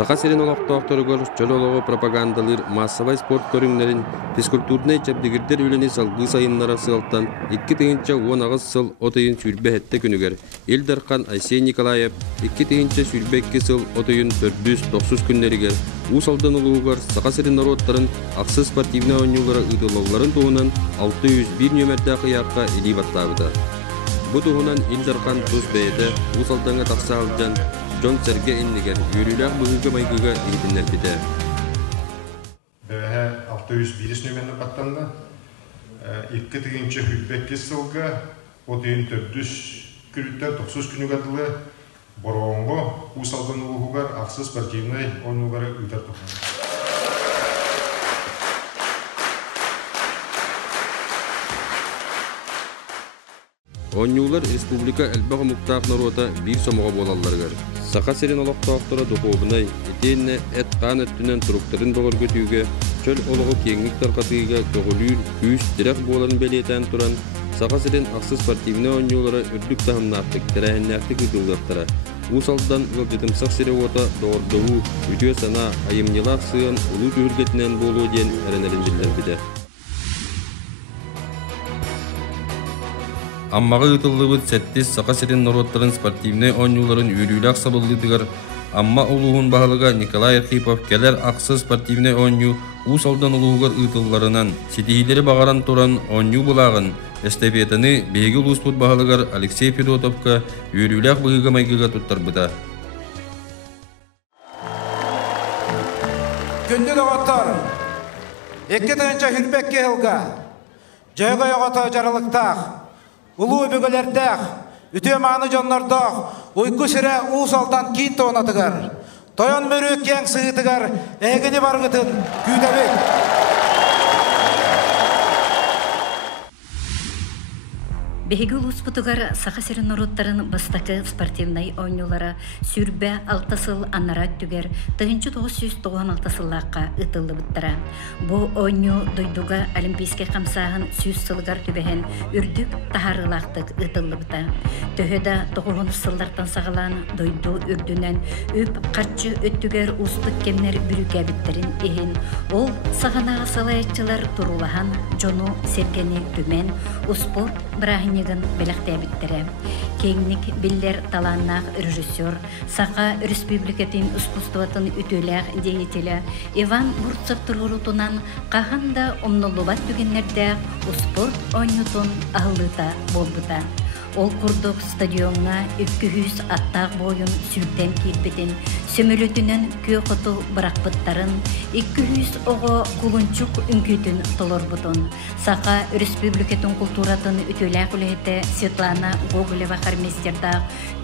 Саха серин олоқтоқтырығыр жололығы пропагандалыр массовай спорт көріңлерін физкультурнай чабдигірдер үліні салғы сайынлара сылтан 2-10 ағыз сыл отайын сүрбе әтті күнігер. Елдарқан Айсей Николаев 2-10 сүрбе 2 сыл отайын 490 күнлерігер. Усалдан ұлығығар Саха серин народтарын ақсы спортивна ойнулары ұйдылауларын туғынан 601 нөмірді қияққа елей баттағыда. Бұ туғынан Елдарқан тұз бәйді усалданға тақса алдан John Serge inniger yürüyler bugünkü maygıga eğitimler bide. 601 nömreni battanda 2-10 hübbekki sılga o deyin 400 külütten 90 günü katılı borongo usaldan uluğugar aksız sportivnay oynuğara üter toxun. Oynuğlar Respublika Elbağ Muktaq Narota bir somuğa bolallargar. Saqa serin oloqtaqtıra doqoğunay, eteyinne et qan öttünen turukların doğur götüge, çöl oluğu kenglik tarqatıga köğülür, küs, direk boğların beliyeten turan, Saqa serin aqsı sportivine oynuğlara ürdük tahımnaqtık, terahennaqtık üdüldaqtıra. Usaldan ılcıtımsaq seri ota doğurduğu, üdüye sana ayımnilaq sığın ulu tühürgetinden boğulu diyen erenelindiller bide. Аммағы ұтылыбыт сәттес Сақа серин народтарын спортивный ойнуларын үйрүйләк сабылдыдығар. Амма ұлуғын бағылыға Николай Архипов келер ақсы спортивный ойну ұсалдан ұлуғыр ұтылларынан сетихилері бағаран тұран ойну бұлағын. Эстафетаны бейгі ұлуспут бағылығар Алексей Федотовқа үйрүйләк бұғыға майгыға тұттар бұда. Күнді доғаттар, 2-інші хүрбекке ғылға, жайға yoğata жарылықтақ, Улуу бөгөлердәк, үтеманы жоннордақ, уйку сире уусалдан кийин тоонатыгар. Тойон мөрөк кең сыгытыгар, эгини баргытын күйдебек. Беги улуспутугар Саха серин народтарын бастакы спортивный ойнулара сүрбе 6 сыл аннара түгер 1996 сыллаққа ытылды бұттара. Бу ойну дойдуга олимпийский қамсағын 100 сылгар түбехен үрдік тахарылақтық ытылды бұта. Төхеда 9 сыллартан сағалан дойду үрдінен үп қарчы өттүгер ұстық кемнер бүріге біттерін ехін. Ол сағанаға салайатчылар турулахан жону сергені түмен успорт брахини беләхтә биттере. Кеңник биллер таланнақ режиссер, Саха республикатын искусствотын үтөләк деятеле Иван Бурцев тургурутунан қағанда омнолубат түгеннердә спорт ойнутун ахылыта болбыта. Ол курдук стадионга 200 аттақ бойын сүрден кирбетин, сөмөлөтүнөн көкөтү баракпыттарын 200 ого кулунчук үңкүтүн толорбутун. Саха республикатын культуратын үтөләк үлете Светлана Гоголева хармистерда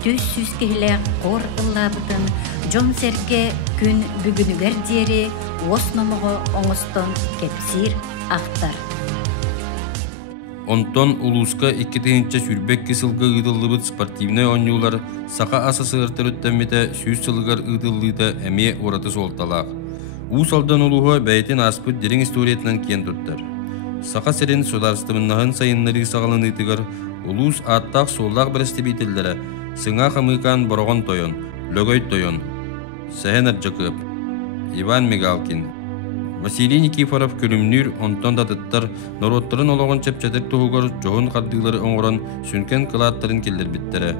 400 кехилек кор ыллабытын Джон Серге күн бүгүнүгер диери осномого оңостон кепсир актар. Онтон улуска 2-10 сүрбек кесылғы ұйдылыбыт спортивный ойнулар Сақа аса сығыртыр өттәмметі 100 сылғар ұйдылыйда әме ораты солталақ. Усалдан улуға бәйтін аспыт дерің историятынан кен тұттар. Сақа серен сударстымыннағын сайынлары сағалын ұйтығар улус аттақ соллақ бірісті бейтелдері сыңа қамықан бұрған тойын, лөгөй тойын, Сәхен Арджакып, Иван Мигалкин, Василий Никифоров көрімнүр онтон да тұттар народтарын олығын чепчетік тұғығыр жоғын қардығылары оңыран сүнкен қылаттарын келдер біттері.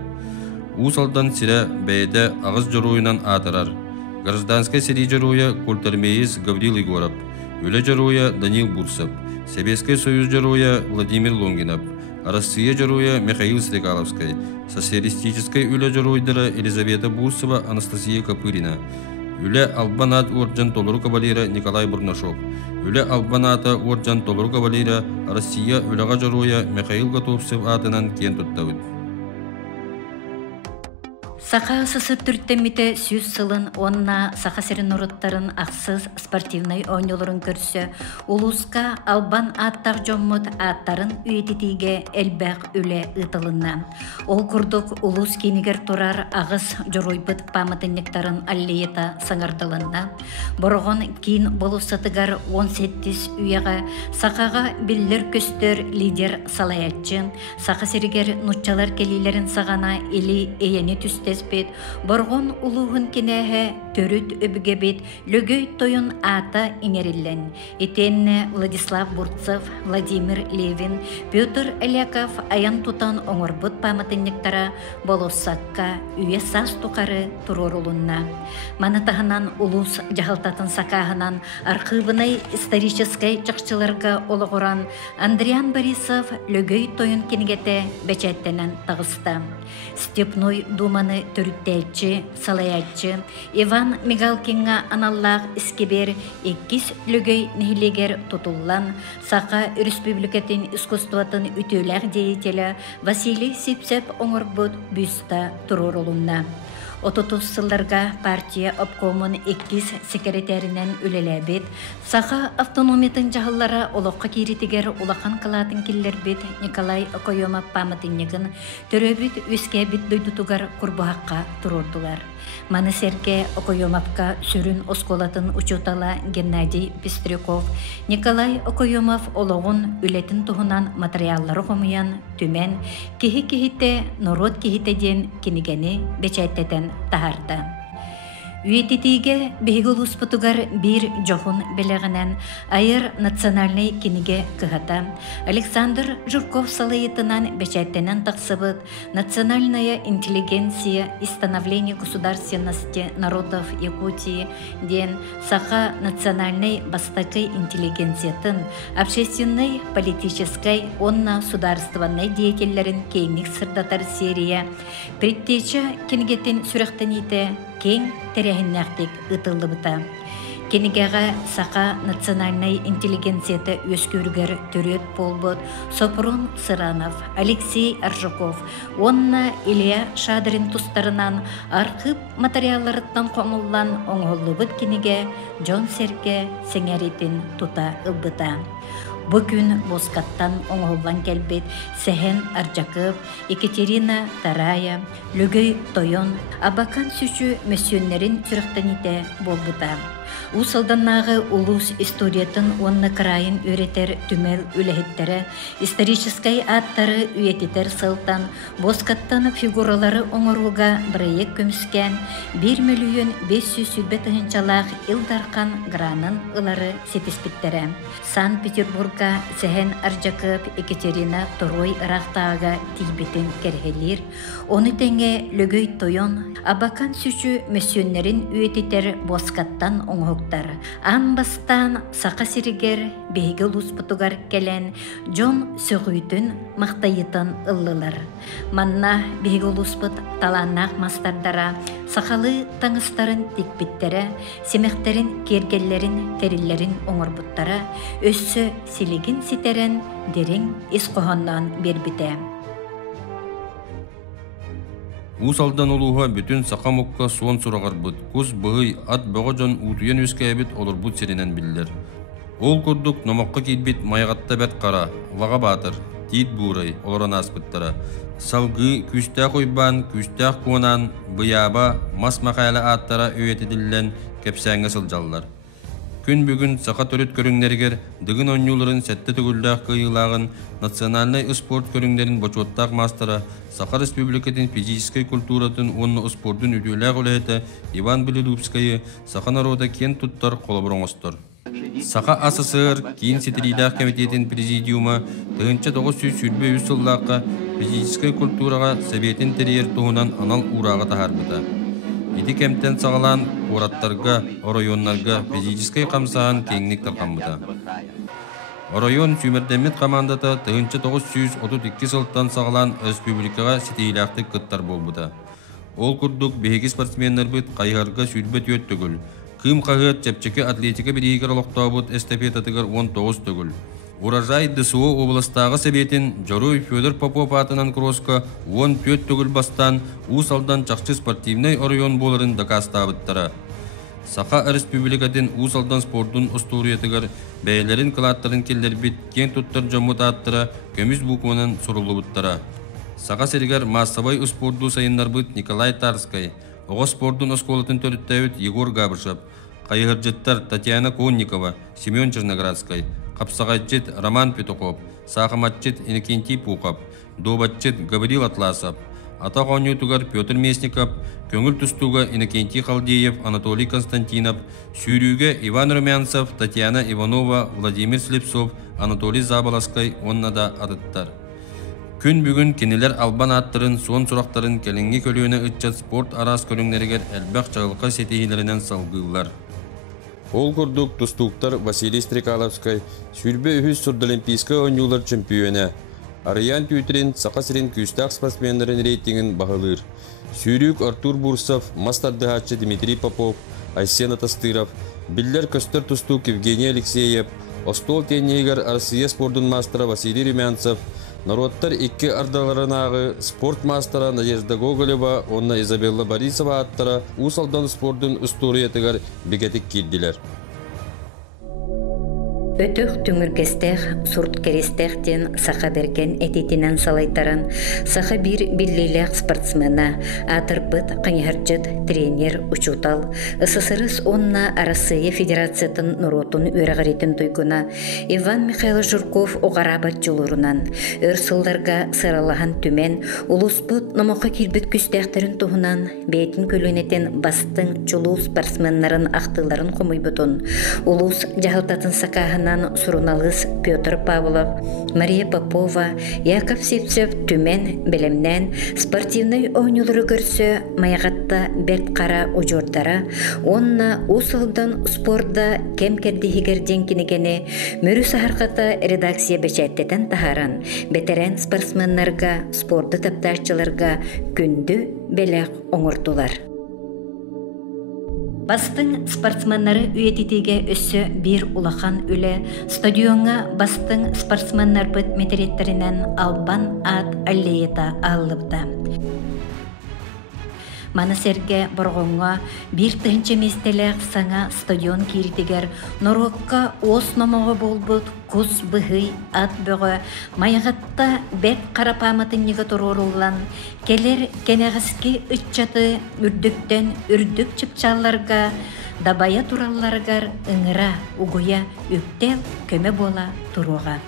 Усалдан сире бәйді ағыз жоруынан атырар. Гражданская сирий жоруя культармеис Гаврил Егоров, өлі жоруя Данил Бурсов, Советский Союз жоруя Владимир Лонгинов, Россия жоруя Михаил Стрекаловский, социалистической өлі жоруйдары Елизавета Бурсова Анастасия Капырина, Үле Албанат Орджан Толору кавалера Николай Бурнашов. Үле Албаната Орджан Толору кавалера Россия Үлеға жоруя Михаил Готовцев атынан кен тұттауыд. Саха сысыр түрттемите 100 сылын онна Саха серин народтарын ақсыз спортивный ойнуларын көрсі, улуска албан аттақ жоммут аттарын үйететиге әлбәқ үле ұтылынна. Ол күрдік улус кенігер тұрар ағыз жоройбыт памытыннектарын аллиета саңардылынна. Бұрғын кейін болусатыгар 17 үйеға Сахаға биллер көстер лидер салаятчы, Саха серигер нұтчалар келилерін сағана или eyeni түстер түстеспет, борғон улуғын кенәһе төрүт өбүгебет, лөгөй тойын ата иңериллен. Итенне Владислав Бурцев, Владимир Левин, Петр Эляков аян тутан оңорбут паматыннектара болоссакка үйе сас тукары турорулунна. Манатаханан улус жахалтатын сакаһынан архивынай исторической чакчыларга ологоран Андриан Борисов лөгөй тойын кенигете бечеттенен тагыста. Степной думаны төрүттәйтчи, салаятчы Иван Мигалкинга аналлах искебер 2 лөгөй нехилегер тутуллан Сака Республикатын искусстватын үтөләр деятелі Василий Сипсеп оңорбут бюста турорулунна. 30 сылларга партия обкомын 2 секретаринен үлеләбет, Саха автономиятын жахыллара олоққа киритигер улахан калатын киллербет Николай Окойомов паматыннегін төрөбит өскәбит дойдутугар курбуаққа турордулар. Маны Серге Окойомовка сүрін осколатын учутала Геннадий Пестрюков, Николай Окойомов ологун үлетін туһунан материаллары қомыян түмен кихи-кихите народ кихитеден кинигени бечайттетен тахарда. Үйететиге бейгулус путугар бир жохун белегінен айыр национальный киниге кыхата. Александр Журков салайытынан бечайттенен тақсыбыт национальная интеллигенция и становление государственности народов Якутии ден Саха национальной бастакой интеллигенциятын общественной, политической, онна сударственной деятельлерин кейник сырдатар серия предтеча кинигетин сүректените кең терехиннәхтик ытыллыбыта. Кенигеға Сақа национальный интеллигенцияты өскөргер төрет полбот Сопрон Сыранов, Алексей Аржуков, онна Илья Шадрин тустарынан архив материалларыттан қоңыллан оңғылыбыт кениге Джон Серке сеңеритин тута ылбыта. Бүгін Боскаттан оңғылан келбет Сехен Аржаков, Екатерина Тарая, Лөгөй Тойон, Абакан сүчі мессионерин сүріқтаните болбыта. Усалданнағы улус историятын онны крайын өретер түмел үләхеттері, историческай аттары үйететер сылтан, Боскаттан фигуралары оңыруға бірайек көміскен 1,500,000 сүлбет илдарқан гранын ылары сетеспеттері. Санкт-Петербурга Сехен Аржаков, Екатерина Торой ырақтаға тейбетін кергелер, оны тәңе Лөгөй Тойон, Абакан сүчі мессионерин үйететер Боскаттан оңғықтар. Амбастан Сақа сиригер бейгі луспутугар келен Джон Сөгүйтін мақтайытын ыллылар. Манна бейгі луспут таланнақ мастардара Сақалы таңыстарын текбеттері, семектерін кергеллерін териллерін оңырбуттара, өссі силигин ситерен дерің исқоғаннан бербіте. Усалдан олуға бүтін сақамыққа суан сұрағар бұд. Көз бұғый ат бұға жон ұтуен өскәбет олар бұд серінен білдер. Ол көрдік намаққа кейтбет майғатта бәт қара, ваға батыр, тейт бұғырай, оларан аспыттара. Салғы күстәқ ойбан, күстәқ қуынан, бұяба, мас мақайлы аттара өйетеділден кепсәңі сылжаллар. Күн бүгін сақа төрет көріңдергер, дығын ойнуларын сәтті түгілдәқ қиылағын, национальный спорт көріңдерін бочуаттақ мастера, Сақа Республикатын физической культуратын онны спорттың үділәқ олайты Иван Белелупскайы Сақа народа кен туттар қолабырыңыстыр. Сақа АССР кейін сетериләқ комитетін президиума 1900 сүрбе үсіллаққа физической культураға Советін терьер туғынан анал урағы тахарбыта. Иди кемтен сағалан ораттарға, орайонларға физической қамсаған кеңнік тақамбыта. Орайон Сүймердемет командата 1932 сылттан сағалан республикаға сетейләқті күттар болбыта. Ол күрдік бейгі спортсменлер бұд қайғарға сүрбет өт түгіл. Кым қағыт чепчеке атлетика бірегер олықтау бұд эстафетатығыр 19 түгіл. Урожай ДСО областағы себетін Жоруй Федор Попов атынан кросска 14 түгіл бастан Усалдан чақчы спортивный орайон боларын дақастабыттара. Сақа республикатын Усалдан спорттың ұстуриятығыр бәйлерін қылаттарын келдер бит кен тұттар жомут аттыра көміз бұқуынан сұрылы бұттара. Сақа серігер массовай спортту сайынлар бұд Николай Тарскай, оғы спорттың осколатын төріттәуіт Егор Габышев, қайғыржеттар Татьяна Конникова, Семен Черноградскай, Қапсағайтчет Роман Петухов, Сақыматчет Иннокентий Пухов, Добатчет Гаврил Атласов, Атақ ойнютугар Петр Местников, көңіл тұстуға Иннокентий Халдеев, Анатолий Константинов, сүйрүүге Иван Румянцев, Татьяна Иванова, Владимир Слепцов, Анатолий Заболоскай оннада адыттар. Күн бүгін кенелер албан аттырын, сон сұрақтарын келінгі көліуіне үтчат спорт арас көріңлерігер әлбәқ чағылқа сетихилерінен салғылар. Ол күрдік тұстуқтар Василий Стрекаловскай, сүрбе үхіз сүрдолимпийска ойнулар чемпионы. Ариян Түйтрин, Сақасырин күстақ спортсменлерін рейтингін бағылыр. Сүйрік Артур Бурсов, мастардыхатчы Дмитрий Попов, Айсен Атастыров, Биллер көстер тұстук Евгений Алексеев, Остол тенегер Россия спордың мастера Василий Румянцев, Народтар 2 ардаларынағы спорт мастера Надежда Гоголева, онна Изабелла Борисова аттара Усалдан спордың үсториятығар бегетік келділер. Өтөх түңіргестех, сурт керестехтен саха берген этитинен салайтаран, саха бир биллилек спортсмена, атырпыт қаңярчыт тренер учутал, СССР онна Россия Федерациятын нұротын өрағаретін тойгуна, Иван Михайлович Журков оғарабат жолырынан, өрсылларға сыралахан түмен, улуспыт намаққа келбет күстехтерін туғынан, бейтін көлінетін бастың чулу спортсменнарын ақтыларын қомойбытын, улус жағылтатын сақағын Суруналыс Петр Павлов, Мария Попова, Яков Сепцев түмен білімнен спортивный ойнулары көрсі маяғатта берт қара ұжордара, онна усылдан спорда кем кердігерден кенегені мөрі сахарқата редакция бәчәттетен тахаран, бетерен спортсменларға, спорды тапташчыларға күнді белек оңыртулар. Бастың спортсменнары үйететеге өссі бір улахан үлі, стадионға бастың спортсменнар бұд метереттерінен албан ат аллеета алыбда. Манасерге борғонға бір тыңчы местелек саңа стадион киритегер, Норокка ос номығы болбыд, құс бұғы ат бұғы, майғатта бәк қарапаматын неге тұрорулан, келер кенеғіске үтчаты үрдіктен үрдік чыпчалларға, дабая туралларғар ыңыра, угуя, үктел көмі бола тұруға.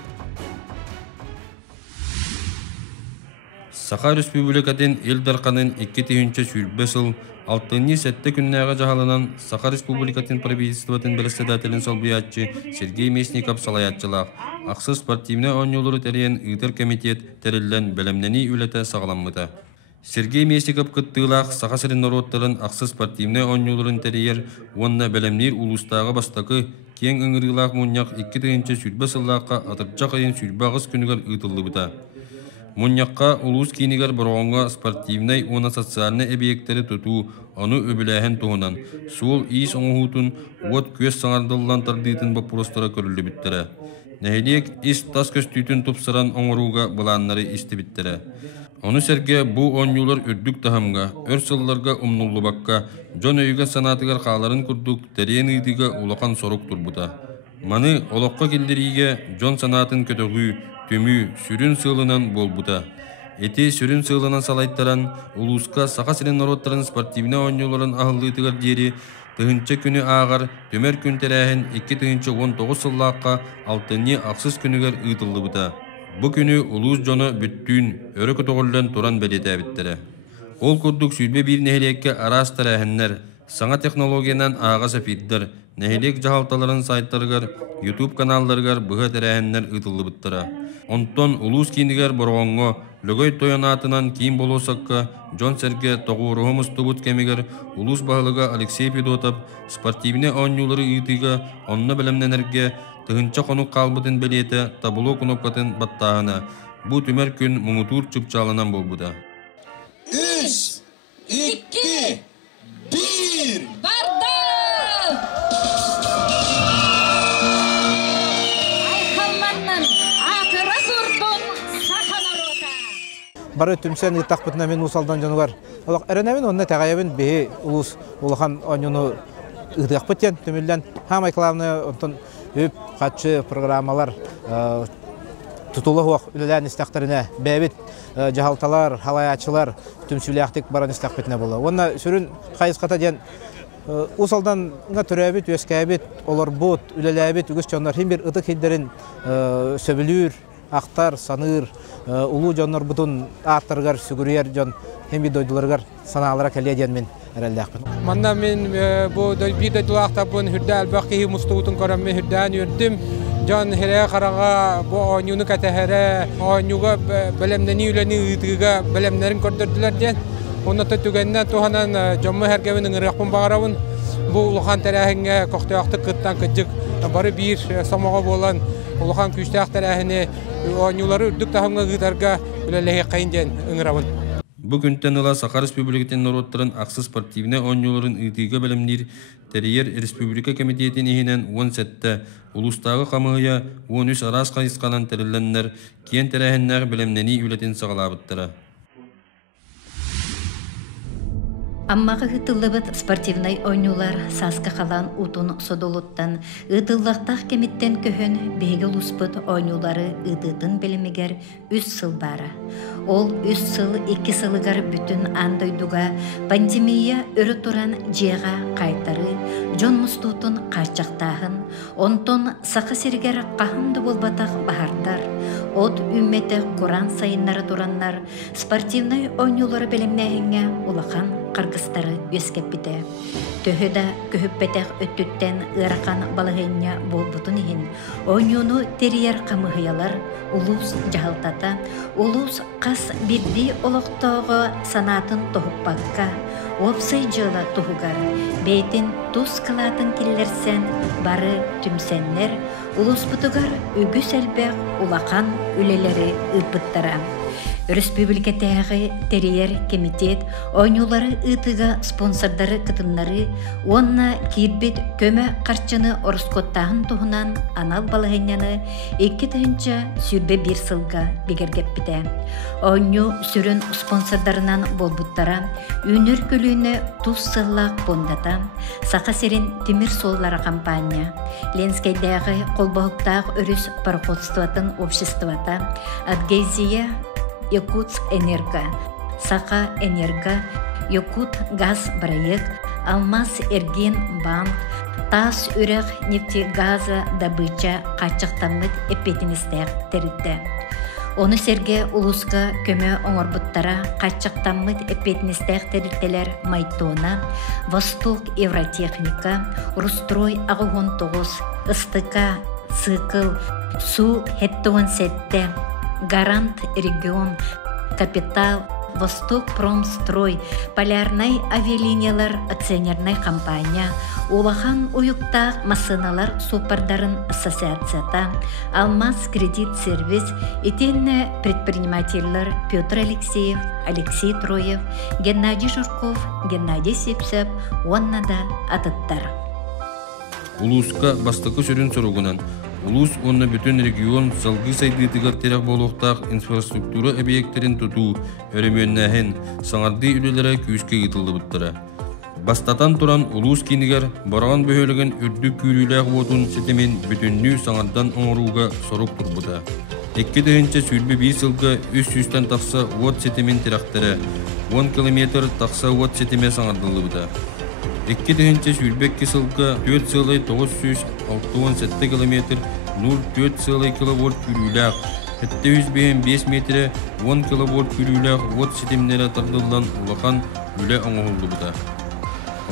Саха Республикатын Элдарқанын 2-түйінші сүрбе сыл 6-7 күннәға жағалынан Саха Республикатын правительстватын председателін солбиятчы Сергей Местников салаятчылақ. Ақсы спортивны ойнулары тәрен ұйтыр комитет тәрілден бәлемнені үлеті сағаламмыда. Сергей Местников күттігілақ Саха сірін народтарын ақсы спортивны ойнуларын тәрейер онна бәлемнер улустағы бастақы кен ұңырылақ мұняқ 2-түйінші сүрбе сыллаққа атырчақ айын сүрбе ағыз күнігер ұйтылы бұда. Мұньяққа улус кейінігер бұрғанға спортивнай оны социальный объекттері тұту, оны өбіләхен туғынан. Сол ис оңғутын от көз саңардылдан тардейтін бапыростара көрілі біттірі. Нәхелек ис тас көстүйтін тұпсыран оңыруға бұланлары істі біттірі. Оны сәрге бұ ойнулар үрдік тахамға, өрсылларға ұмнулы баққа, жон өйге санатығар қаларын күрдік, тәрен үйдіге улақан сорук тұрбыта. Маны олыққа келдеріге жон санатын көтіғүй, төмі сүрін сылынан болбута. Эти сүрін сылынан салайттаран, улуска Саха сирен народтарын спортивны ойнуларын ағылытығар дері, тығынчы күні ағар, төмер күн тәрәхін 2-19 сыллаққа 6-ні ақсыз күнігер ұйтылды бұта. Бұ күні улус жоны бүттүүн өрі көтоғылдан туран бәлеті әбіттірі. Ол күрдік сүрбе бір нәхелекке арас тәрәхінлер, саңа технологиянан аға сәпиддір, нәхелек жағалталарын сайттарғар, YouTube каналдарғар бұға тәрәхінлер ұйтылды бұттыра. Онтон улус кейінігер бұрғанға, лөгөй тойанатынан кейін болусаққа, Джон Серге тоғырығымыз тұбыт кемігер, улус бағылыға Алексей Федотов, спортивне ойнулары ұйтыға, онны білімненерге, тығынча қонық қалбытын білеті, табылу кнопкатын баттағына. Бұ түмер күн мұңытур чүпчалынан болбуда. 3, 2, 1, Бары түмсен итақ бұтына мен ұсалдан жануар. Олақ әрінәмен онына тәғайабын бейі ұлыс ұлақан ойыны ұдық бұттен түмілден. Хамай клавны онтын өп қатшы программалар тұтулы оқ үлілән істақтарына бәбіт жағалталар, халаячылар түмсіліяқтық баран істақ бұтына болды. Онына сүрін қайысқата ден ұсалдан түрәбіт, өскәбіт, олар бұт, үліләбіт, үгіс чонлар хем бір ұдық хеддерін сөбілір, ақтар, саныр, улу жоннор бутун аттаргар, сүгүрер жон, хеми дойдуларгар саналара кәледен мен әрәлдәқпін. Манна мен бу bir дойдулақтапын хүрдә әлбәқи мустуутун көрәм мен хүрдән үрдім. Жан хере қараға бу ойнуны кәтәһәре, ойнуга белемнәни үләни ытыга белемнәрен көрдөрдүләр ден. Оны төтүгәннән туханан жомма һәргәбенең рәхмән багарабын. Бу улхан тәрәһеңә коқтыяқты кыттан кыҗык бары bir самага болан улхан күчтәк тәрәһене ойнулары үрдүк тахымга гытарга үләләһе кайынден ыңырабын. Бу күнтен ыла Саха Республикатын народтарын аксы спортивне ойнуларын ытыга белемнир Терьер Республика комитетин ихинен 10 сәттә улустагы камыгыя 13 арас кайысканан терелленнер киен тәрәһеннәр белемнәни үләтен сагалабыттыра. Аммағы ғытылыбыт спортивнай ойнулар саска қалан утун содолуттан ытыллақтақ кеметтен көхін бейгіл успыт ойнулары ытытын білімігер 3 сыл бара. Ол 3 сыл 2 сылыгар бүтін андойдуға пандемия өрі туран жеға қайтары, жон мустутун қарчақтағын, онтон сақы сергер қағынды болбатақ бахардар, от үмметі Құран сайыннары тураннар спортивнай ойнулары білімнәйіңе улақан Қырғыстары өскеппіті. Төхіда көһіппетәқ өттіттен ырақан балығыня болбутын ехін. Ойнуну терьер қамығыялар, улус жағалтата, улус қас бірді олықтауғы санатын тоғыппаққа, опсай жылы тұғығар, бейтін тұз қылатын келерсен бары түмсенлер, улус бұтығар үгіс әлбәқ улақан үлелері ұпыттара. Республикатағы терьер комитет ойнулары ытыга спонсордары кытыннары онна кирбит көмө қарчыны орыскоттағын туғынан анал балығыняны 2 тыгынча сүрбе 1 сылға бігергеппіде. Ойну сүрін спонсордарынан болбуттара, үнір көліне тұз сыллақ бондата, Сақа серин темір соллары компания, Ленскайдағы қолбағықтағы өріс пароходстватын обществата, Адгейзия Якутск Энерго, Саха Энерго, Якут Газ Проект, Алмаз Эрген Банк, Тас Үрек нефтегаза добыча қачықтамыд эпетіністер терітті. Оны серге улуска көмө оңорбуттара қачықтамыд эпетіністер теріттелер Майтона, Восток Евротехника, Рустрой Ағуғон 9, Истыка, Цикл, Су Хеттуын Сетте, Гарант регион, Капитал, Восток Промстрой, Полярный авиалиниялар акционерный компания, Улахан уюктақ масыналар супардарын ассоциацията, Алмаз кредит сервис, итенне предпринимательлар Петр Алексеев, Алексей Троев, Геннадий Журков, Геннадий Сепсеп, оннада атыттар. Улуска бастықы сүрін сұруғынан Улус онна бүтін регион салғы сайдыдығар терек болуқтақ инфраструктура объекттерін тұту өріменнәхін саңарды үлелері күйіске ғытылды бұттыра. Бастатан тұран улус кенігер бараған бөхөліген үрдік күріләқ отын сетемен бүтінні саңардан оңыруға соруқ тұрбыда. 2 дығынча сүрбі 5 сылға 300-тен тақса от сетемен терақтары, 10 километр тақса от сетеме саңардылы бұда. 2 дығынча сүрбек кесылға 4 сылай 967 километр 0,4 сылай киловольт күріләқ, 705 метрі 10 киловольт күріләқ от сетемнері тардылдан улақан үлі оңығылды бұда.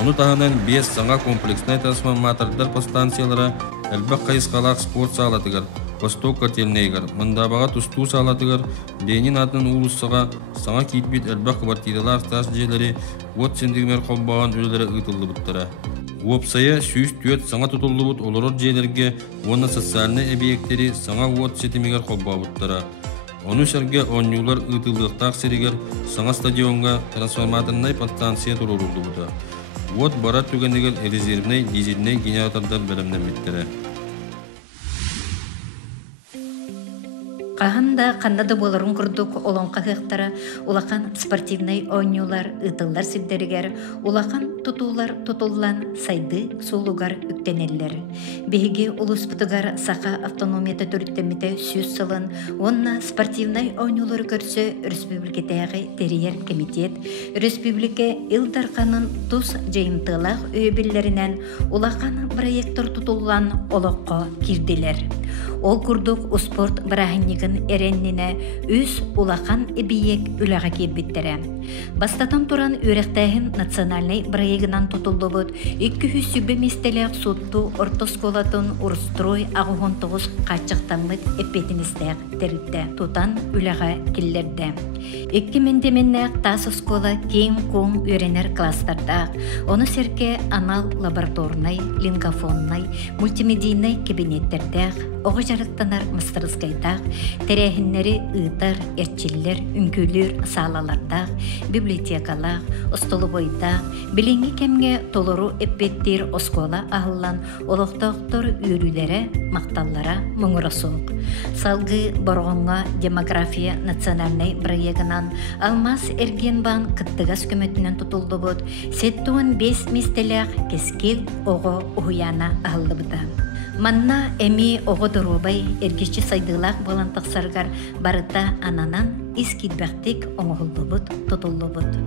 Оны тағынан 5 саңа комплекснай трансформатордар по станциялара әлбәқ қайысқалақ спорт сағалатығар, Восток котельнейгар, мындабаға тұсту сағалатығар, Ленин атының улысыға саңа кейтбет әлбәқ квартиралар тас жерлері от сендігмер қолбаған өлілері ұйтылды бұттыра. Уопсая 104 саңа тұтылды бұт олырыр жерлерге оны социальный объекттері саңа от сетімегер қолба бұттыра. Оны сәрге оңюлар ұйтылдықтақ серігер саңа стадионға трансформаторнай подстанция тұрырылды бұта. Вот барат түгенегер резервнай дизельнай генератордар бәрімнен біттірі. Қағында қандады боларын күрдік олонқа қықтара, улақан спортивнай ойнулар, ұтылар сілдерігер, улақан тұтулар тұтулан сайды сұлуғар үктенелер. Беге улуспытығар Саха автономията түріттеметі сөз сылын, онна спортивнай ойнулар көрсі республикетәғі терьер комитет, республика илдарқанын тұз жайымтылақ өйбілерінен улақан проекттор тұтулан олыққа кирділер. Ол күрдік спорт бірағынығы спартивнайытын эреннине үс улахан эбиек үлаға кирбиттере. Бастатан туран үректәһин национальный проегынан тутулдубут 200 сүбе местелек сутту ортосколатын урстрой агугон тоғыз қачықтамыт эпетинистек теритте тутан үлаға киллерде. 2000-меннәк тас оскола кең ком үйренер класстарда, оны серке анал лабораторнай, лингофоннай, мультимедийнай кабинеттердек, оғы жарықтанар мыстырызгайдақ, тәрәхіннері ұйтар, әрчиллер, үңкүлер, салалардақ, библиотекалақ, остолубойдақ, біліңгі кемге толору эппеттер оскола ағылан олықтақтыр үйрілері, мақталлара мұңырасуық. Салғы борғонға демография национальный проегынан алмаз эргенбан кыттыгас көмөтінен тұтылды бұд, сеттуын 5 местелек кескел оғы ұхуяна ағылды бұда. Манна эми оғы дұрубай эргешчі сайдылақ болантықсарғар барыта ананан искидбәқтік оңғылдыбыт, тұтылдыбыт.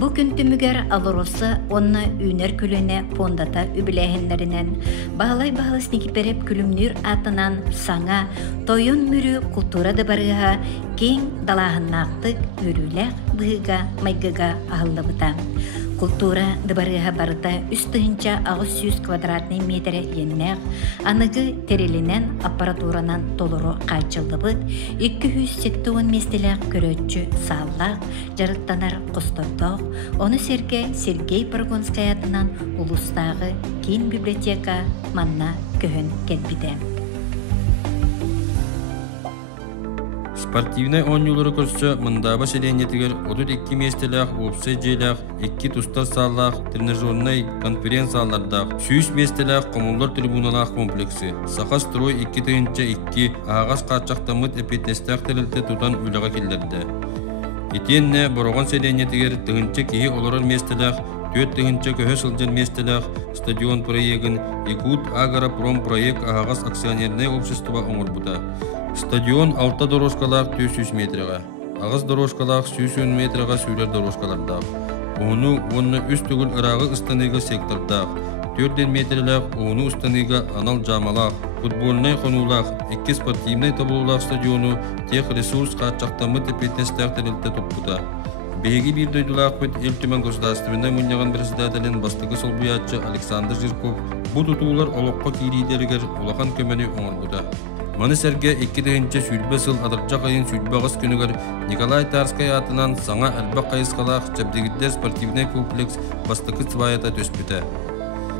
Бұ күн түмігер алыросы онна үйнер күліне фондата үбіләхенлерінен бағалай снекипереп күлімнер атынан саңа тойын мүрі культурады барыға кең далағыннақтық үріләқ бұғыға майгыға ағылдыбыта. Культура дыбарыға барыта үстігінча 600 квадратный метре еннәқ, анығы терелінен аппаратуранан толыру қайчылдыбыт, 270 местеләқ көрөтчі саллақ, жарықтанар қостырдоқ, оны серге Сергей Прогонскаятынан улустағы кен библиотека манна көхін кетбіде. Спортивный ойнулары көрсө мындаба селенетигер 32 местелях опсы желях, 2 тустар саллах, тренажерный конференциялардах, 100 местелях комуллар трибуналах комплексы. Саха строй 2-2 ағас қатшақтамыт эпетнестях тәрілті тутан үліға келдерді. Етенне бұрған селенетигер тығынчы кейі оларар местелях, 4 көһө сылжыр местелях, стадион проегін, Якут Агропром проект ағас акционерный общество оңырбыда. Стадион 6 дорожкалар 400 метрға, ағыз дорожкалар 100 метрға сөйлер дорожкалардақ. Оны үст түгіл ырағы ұстаныға сектордақ, 4 метрлік оны ұстаныға анал жамалақ, футболнай қонулақ, 2 спортивнай табылулақ стадиону тех ресурс қатшақтамы тепетнестәқ тәрілті тұппыда. Беги bir duyduğulaq büt Eltümen Gosdastavında münnəğən presidentinin bastıqı solbuyatçı Aleksandr Zirkov bu tutuğular oloqqa kiriyileriger ulaqan köməni oңırbuda. Mani serge 2-ci sülbə sıl adırcaq ayın sülbəğіз günüger Nikolay Tarskay atынан саңа әлбақ қайысқалақ Çabdegidler sportivnay kompleks bastıqı svayata төспіті.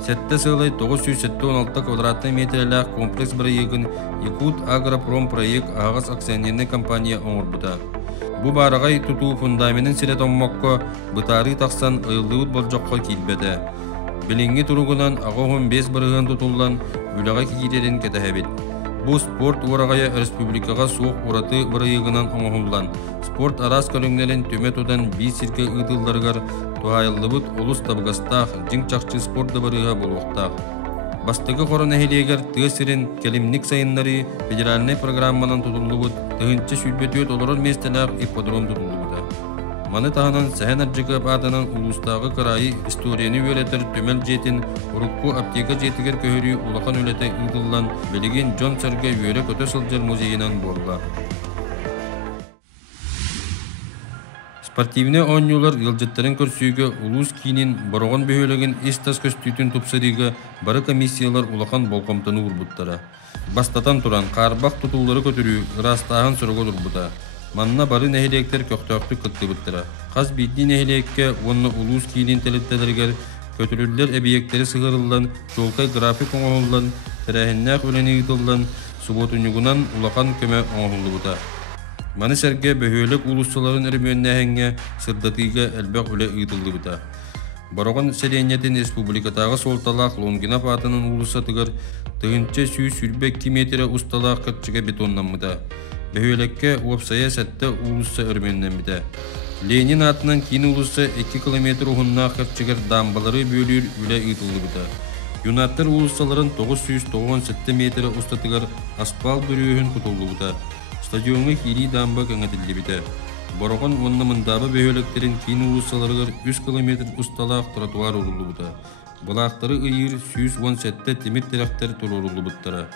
Сәтті сылай 976 квадратный метрлік комплекс бір егін Якут Агропром проект ағыз акционерный компания оңырбыда. Бу барагай туту фундаменtin сирет оммокко бытары тақсан ыйлыуыт болжоққа килбеді. Білінгі тұруғынан ағоғын 5 бірігін тұтылдан үліға кекерерін кетәхебет. Бу спорт орағая республикаға суық ораты бірігінан оңғылдан. Спорт арас көліңнерін төмет одан 5 сирке ұйдылдарғар туғайылыбыт олыс табығастақ, жың чақчы спорты біріға болуқтақ. Бастығы қорын әхелегер тығысырын келімнік сайынлары федеральный программанан тұтылыбыт, тығынчы сүлбетует оларыр местеләқ ипподром тұтылыбыда. Маны тағынан сәхен аржықып атынан ұлыстағы қырайы историяны өлетір төмел жетін ұрыққу аптека жетігер көхірі ұлақан өлеті ұйдылдан білеген Джон Сәрге өре көті сылжыр музейінен борла. Спортивный ойнулар йылжыттарын көрсүйгі улус кейінен бұрған бөхөлеген истас көстүйтін тупсырыға бары комиссиялар улақан болқамтаны урбуттара. Бастатан туран қарбақ тұтулары көтірі ырастағын сұрғы дұрбыда. Манна бары нәхелектер көқтөқті күтті бұттыра. Қаз бейді нәхелекке онны улус кейінен тәліптелергер көтірілдер әбиектері сығырылдан, жолқай график оңғылдан, тәрәхіннәқ өлені ұйтылдан, субботунығынан улақан көмі оңғылды бұта. Маны сәрге бөхөлік улуссаларын әрмөнне әңге сырдатыға әлбәқ үлі ұйтылды бұта. Бароған сәленетін республикатағы солталақ Лонгинап атының улуссатығыр тығынчы 100 метрі ұсталақ кітчіге бетоннан мұта. Бөхөлекке уапсая сәтті улусса өрмөннен біті. Ленин атынан кейін улусса 2 километр ұғынна кітчігер дамбалары бөлір үлі ұйтылды бұта. Юнаттар улуссаларын 997 метрі ұстатығыр аспал бүрүйін құтылды бұта. Стадионға кири дамба кәңәтілді біті. Борған онны мындабы бөхөлектерін кейін улуссаларығыр 3 километр ұсталақ тротуар ұрылы бұта. Бұлақтары ұйыр 117 темет тәрәқтер тұр ұрылы бұттара.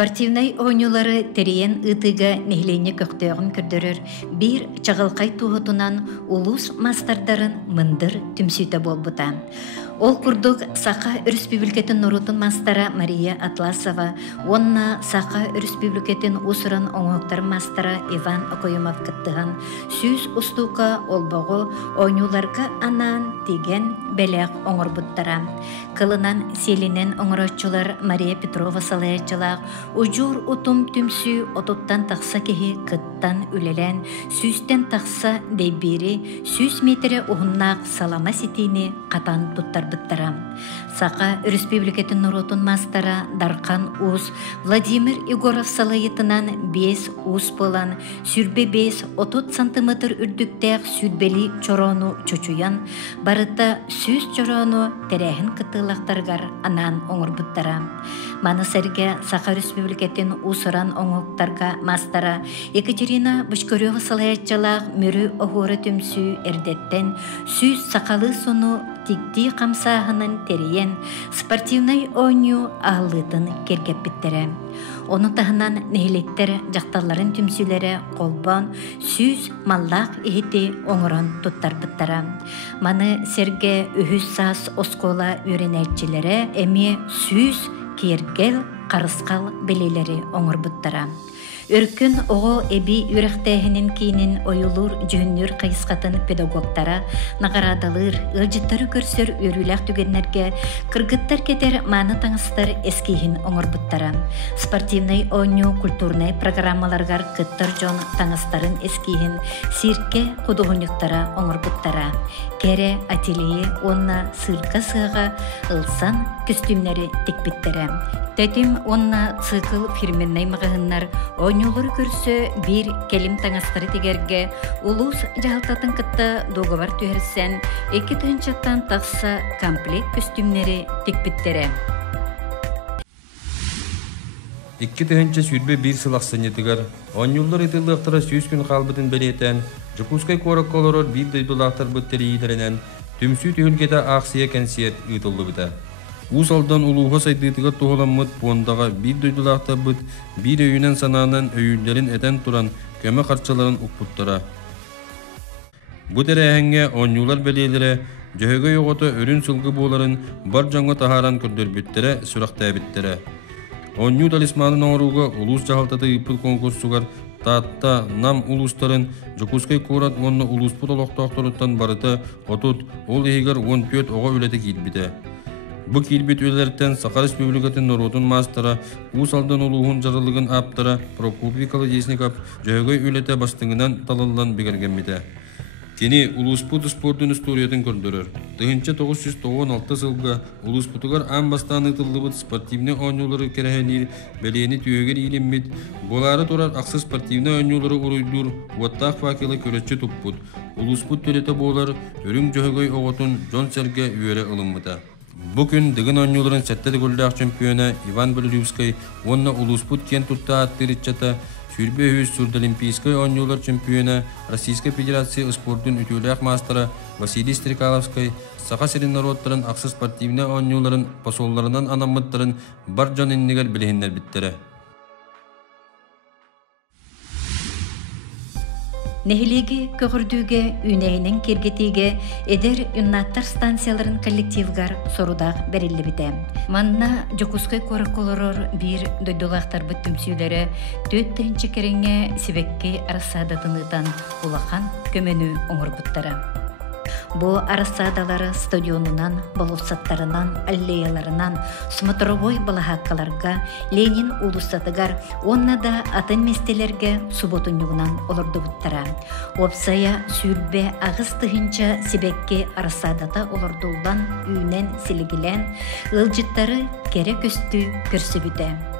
Спортивный ойнулары терен ытыга нехлене көктөөгүн көрдөрөр бир чагылкай туһутунан улус мастардарын мындыр түмсүйтө болбута. Ол курдук Саха Республикатын норутун мастара Мария Атласова, онна Саха Республикатын усуран оңоктар мастара Иван Окоюмов кыттыган сүз устука олбого ойнуларга анан тиген белек оңорбуттара. Кылынан селинен оңороччулар Мария Петрова салаячылак ужур утум түмсү отуттан такса кеhi кыттан үлелен сүстен такса дейбири сүз метре ухуннаак салама ситини катан туттарбыттара. Саха Республикатын норотун мастара Дархан Ус Владимир Егоров салайытынан 5 ус болан сүрбе 5-30 сантиметр үрдүктәк сүрбели чорону чочуян барыта сүз чорону терәһин кытылактаргар анан оңорбуттара. Маны серге Саха Республикатын усуран оңоктарга мастара Екатерина Бушкарева салаячалак мөрү огора түмсү эрдеттен сүз сакалы сону тикти камсаһынын териен спортивный ойну аалытын кергеппиттере. Оны тахынан нехилеттер жакталларын түмсүлері колбон сүз маллак ихити оңорон туттарбыттара. Маны серге үхүс саас оскола үйренәтчилері эми сүз кергел карыскал белелери оңорбуттара. Өркүн ого эби үрәхтәһинен кейинин ойулур жүннүр кайыскатын педагогтара наградалыр ылжыттары көрсөр өрүләк түгеннәргә кыргыттар кетер маны таңыстар эскиһин оңорбуттара. Спортивный ойну культурный программаларга кыттар жон таңыстарын эскиһин сирке кудугунюктара оңорбуттара. Кере ателье онна сырка сыга ылсан костюмнары текпиттере. Тетим онна цикл фирменный магазиннар ойнулары көрсө бир келим таңастары тегерге улус жалтатын кытта договор түһәрсен 2 тынчаттан такса комплект костюмнары текпиттере. 2 тыһынча сүрбе 1 сылаксынетигер ойнулар итылыктара 100 күн калбытын белетен Жукускай коракколорор бир дойдулактар быттерийдеренен түмсү түһүлгете аксия концерт ытылдыбыта. Усалдан улуға сайдытыға туғаламыт пондага бир дойдулақта бұд, бир өйінен сананан өйілдерін әтен туран көмі қарчаларын ұқпыттара. Бұд әрәңге ойнулар бәлелері, жөйгі yoğotu өрін сылғы боларын бар жаңға тахаран көрдір біттері, сұрақтай біттері. Ойну талисманын оңыруға улус жағалтаты ұпыл конкурсуғар Татта нам улустарын Жукускай корат онны улуспут олоқтақтырыттан барыты отут ол егер 14 оға өлеті келбіді. Бұ келбет өлерттен Саха Республикатын норотун мастара усалдан улуғын жарылығын аптара Прокопикалы десінекап жөйгөй өлеті бастыңынан талылан бігергенмеді. Кені улуспут спортын историятын көрдірір. 1996 сылға улуспутығар амбастаны тыллыбыт спортивны ойнулары керәхәнер бәлені түйегер елеммет. Болары тұрар ақсы спортивны ойнулары ұруйдыр, уаттақ факелы көрәтші тұппыт. Улуспут төлеті болар өрің жөйгөй оғытын жон сәрге үйері ылыммыта. Бүгін дығын ойнуларын сәттеді көлдақ чемпионы Иван Болюскай, онна улуспут кен тұтта аттырытчата Сүрбе өз Сурдолимпийской ойнулар чемпионы Российской Федерации спортын үтіләк мастера Василий Стрекаловской, Саха серин народтарын ақсы спортивны ойнуларын посолларынан анамыттарын бар жан иннегер білігіндер біттері. Нехилеги көгірдуге үнәйінің кергетеге эдер юннаттар станцияларын коллективгар сорудақ бәрелі біде. Манна Жукускай кораколорор бир дойдулақтар бүттімсүйлері 4 тәнчі кереңе себекке арасадатынытан улахан көмену оңыр бұттары. Бу арасадалары стадионунан, балуфсаттарынан, аллеяларынан, Смотровой балахаккаларга, Ленин улустатыгар, онна да атын местелерге суботунюгунан олорду буттара. Опсая сүрбе ағыз тыхынча себекке арасадата олордулдан үйнен силигилен, ылжыттары кере көстү көрсөбүтэ.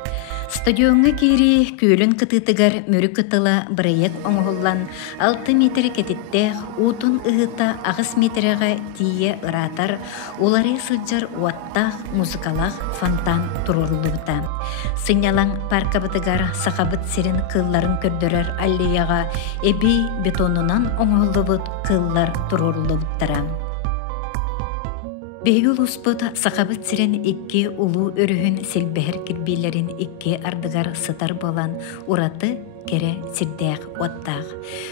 Стадионга кири күлін кытытыгар мөрі кытыла бірайек оңғылан 6 метр кететте утун ыгыта ағыз метрға тие ыратар, олары сылжар уаттақ музыкалақ фонтан турорулыбыта. Сыйнялаң паркабытыгар сақабыт серін кылларын көрдірер аллеяға эби бетонунан оңғылыбыт кыллар турорулыбыттара. Беги улуспут сақабыт сирен икки улу өрүһүн силбэхэр кирбийлерин икки ардыгар сытар болан ураты кере сирдээх оттаах.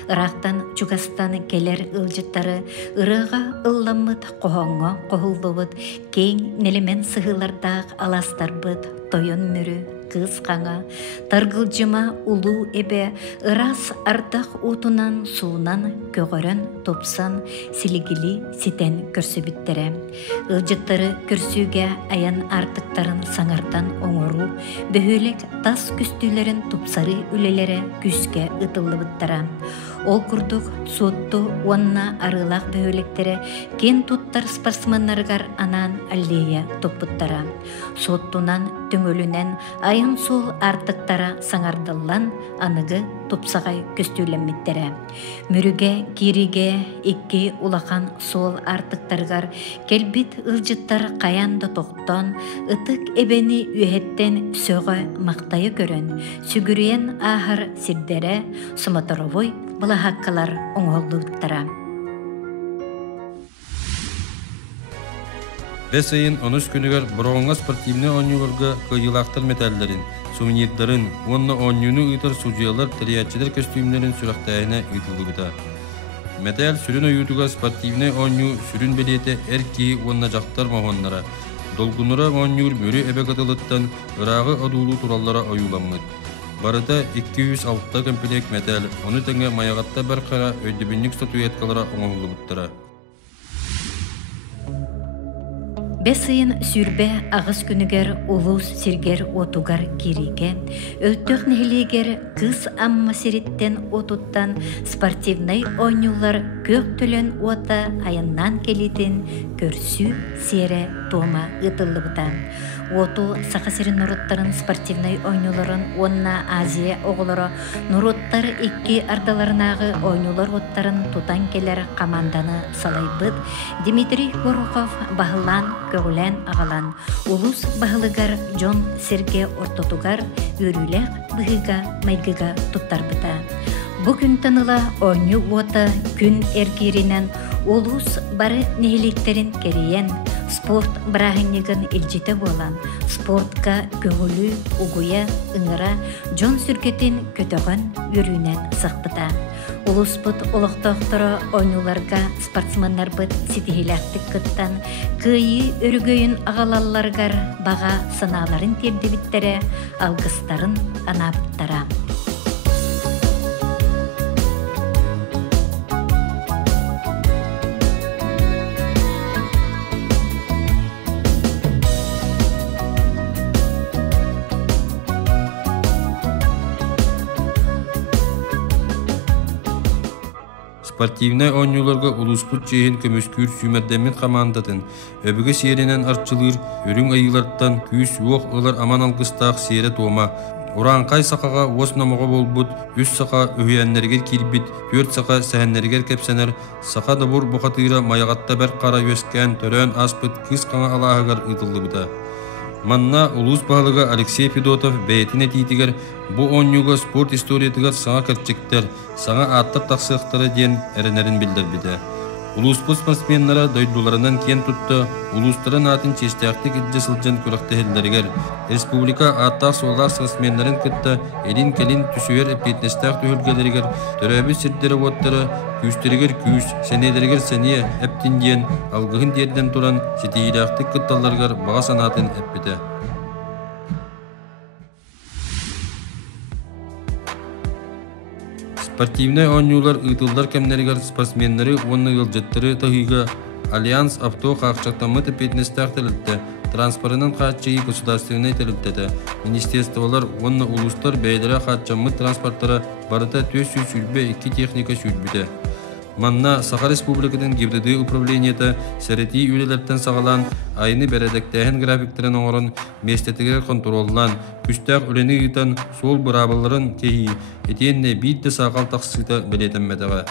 Ырақтан Чугастан келер ылжыттары ырыға ылламмыт қоһоңға қоһуллубут кең нелемен сыһылардаах аластарбыт тойон мүрү кыз қаңа таргылжыма улуу эбе ырас ардах утунан суунан көгөрөн топсан силигили ситен көрсөбүттере. Ылжыттары көрсүүгө аян артыктарын саңардан оңору бөһүлек тас күстүүлөрүн тупсары үлелере күскө ытыллыбыттара. Ол курдук суотту уанна арылак бөһүлектере кен туттар спортсменнаргар анан аллея топпуттара. Суоттунан төңөлүнен айын сол артыктара саңардыллан аныгы тупсагай көстүүлеммиттере. Мүрүге кириге икки улахан сол артыктаргар келбит ылжыттар каянда токтон ытык эбени үһеттен сөгө мактайы көрөн сүгүрүен ахар сирдере суматоровой балахаккалар оңолдуттара. Бес айын 13 күнігер бұрғынға спортивны ойнуыларға қойылақтар металлерін, сувенирдарын, онна ойнуыны ұйтар судьялар, триятчыдар костюмлерін сүрақтайына ұйтылы бұда. Металл сүрін ойутуға спортивны ойну сүрін белеті әрки онна жақтар мағонлара, долгунара ойнуыр мөрі әбе қатылыттан ырағы адулу тураллара ойуламмыд. Барыда 206 комплект металл, оны тәңе маяғатта бір қара өйдібінлік статуяткалара оңылы бұттара. Бес айын сүрбе ағыз күнігер улус сиргер отугар кириге, өлтөк нехилигер кыз амма сириттен отуттан спортивный ойнулар көк төлөн ота айыннан келитин көрсүү сере тома ытылыбыда. Оту сақасырын нуруттарын спортивный ойнуларын онна Азия оғылары нуруттар икки ардаларынағы ойнулар оттарын тутан келер команданы салайбыд Дмитрий Горохов бағылан көгілен ағалан. Улус бағылыгар Джон Серге ортотугар өрүлек бұғыға майгыға туттарбыда. Бүгін таныла ойну ота күн эргиринен улус бары нехилектерин керейен спорт брахыннигын илжите болан, спортка көгілі, угуя, ыңыра, Джон Сүргетін көтөгөн өрүнен сақпыта. Улуспыт олықтақтыры ойнуларға спортсменнар бұд сетихиләқтік кыттан, күйі өргөйін ағалаларғар баға сыналарын тердебіттері, алғыстарын анапыттара. Спортивный ойнуларға улуспут жейін көмөскүр сүймердемин командатын, өбігі серенен арчылыр, өрің айыларттан күйіс оқ олар аман алғыстақ сере тома. Уранқай сақаға ос намаға болбут, үс сақа өйәннергер кирбит, 4 сақа сәхеннергер кепсенер, сақа дабур бұқатыра маяғатта бәр қара өскен төрен аспыт кыз қаңа алағығар ұйтылды бұда. Манна улус бағылыға Алексей Федотов бәйтіне тийтігер бұ ойнуға спорт историятығар саңа кәрчектер, саңа аттап тақсықтары ден әрінерін білдір біді. Улуспут спортсменнара дойдуларынан кен тұтты, улустарын атын чештәқтік үдде сылжан көріқтігілдергер. Республика аттақ солақ спортсменнарын күтті, елін келін түсуер әпетнестәқ түйілгелергер, төрәбі сірдері оттары, күстергер күс, сәнедергер сәне әптін ден, алғығын дерден тұран, сетейдәқтік күтталарғар баға санатын әппеті. Спортивный ойнулар ұйтылдар кәмнергер спортсменнері оны ғылжеттері тағыға Альянс авто қақшақтамы тәпетнестәқ тәлітті, транспорынан қатшайы государственный тәліттеді. Министерстволар оны улустар бәйдері қатшамы транспорттары барыта 400 сүлбе 2 техника сүлбіді. Манна Саха Республикадан ГИБДД управлениеті сәрети үлелерттен сағалан айны бәрәдіктәхін графиктерін оңырын местетігер контроллан, күстәқ үлені ұйтан сол бұрабыларын кейі, етенне бейді сағал тақсыйта білетінмедіға.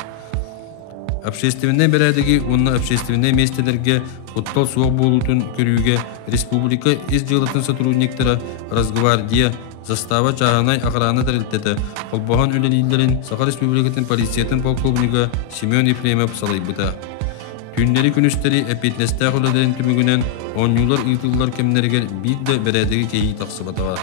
Общественный бәрәдігі оны общественный местелерге құттал суық болутын көріуге республика изделатын сотрудниктері Росгвардия, застава чағанай ағыраны тәрілтеді. Қолбаған үлелейлерін Саха Республикатын полициятын полковнигі Семен Ефремов салайбыда. Tünleri günüsteri epitneste hulaların tümügünen onyular ıtıllar kemlerger bir de beredegi keyi taksıbatağa.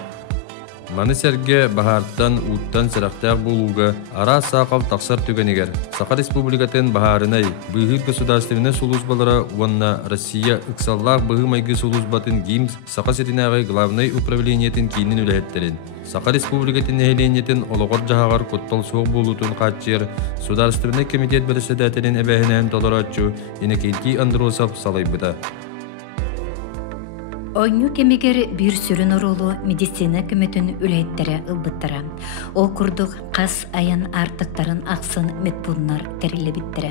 Mani serge bahartan uttan sıraqtaq boluga ara saqal taqsar tügeniger. Saqa Respublikatın baharınay bıhır gосударственне службалара уанна Россия ыксаллах быхы майгы службатын ГИМС Saqa setinağı главный управлениятын кейнин үлэхеттерин. Saqa Respublikatın нехеленетин олоғор жағағар коттал соқ болутун қатчер Сударственный комитет председателин эбэхинен толоратчу Иннокентий Андросов салайбыта. Ойну кемегер bir sürün оролу медицина көмөтүн үлэйттері ылбыттыра. Ол курдук қас аян артықтарын ақсын метбуннар терилебиттері.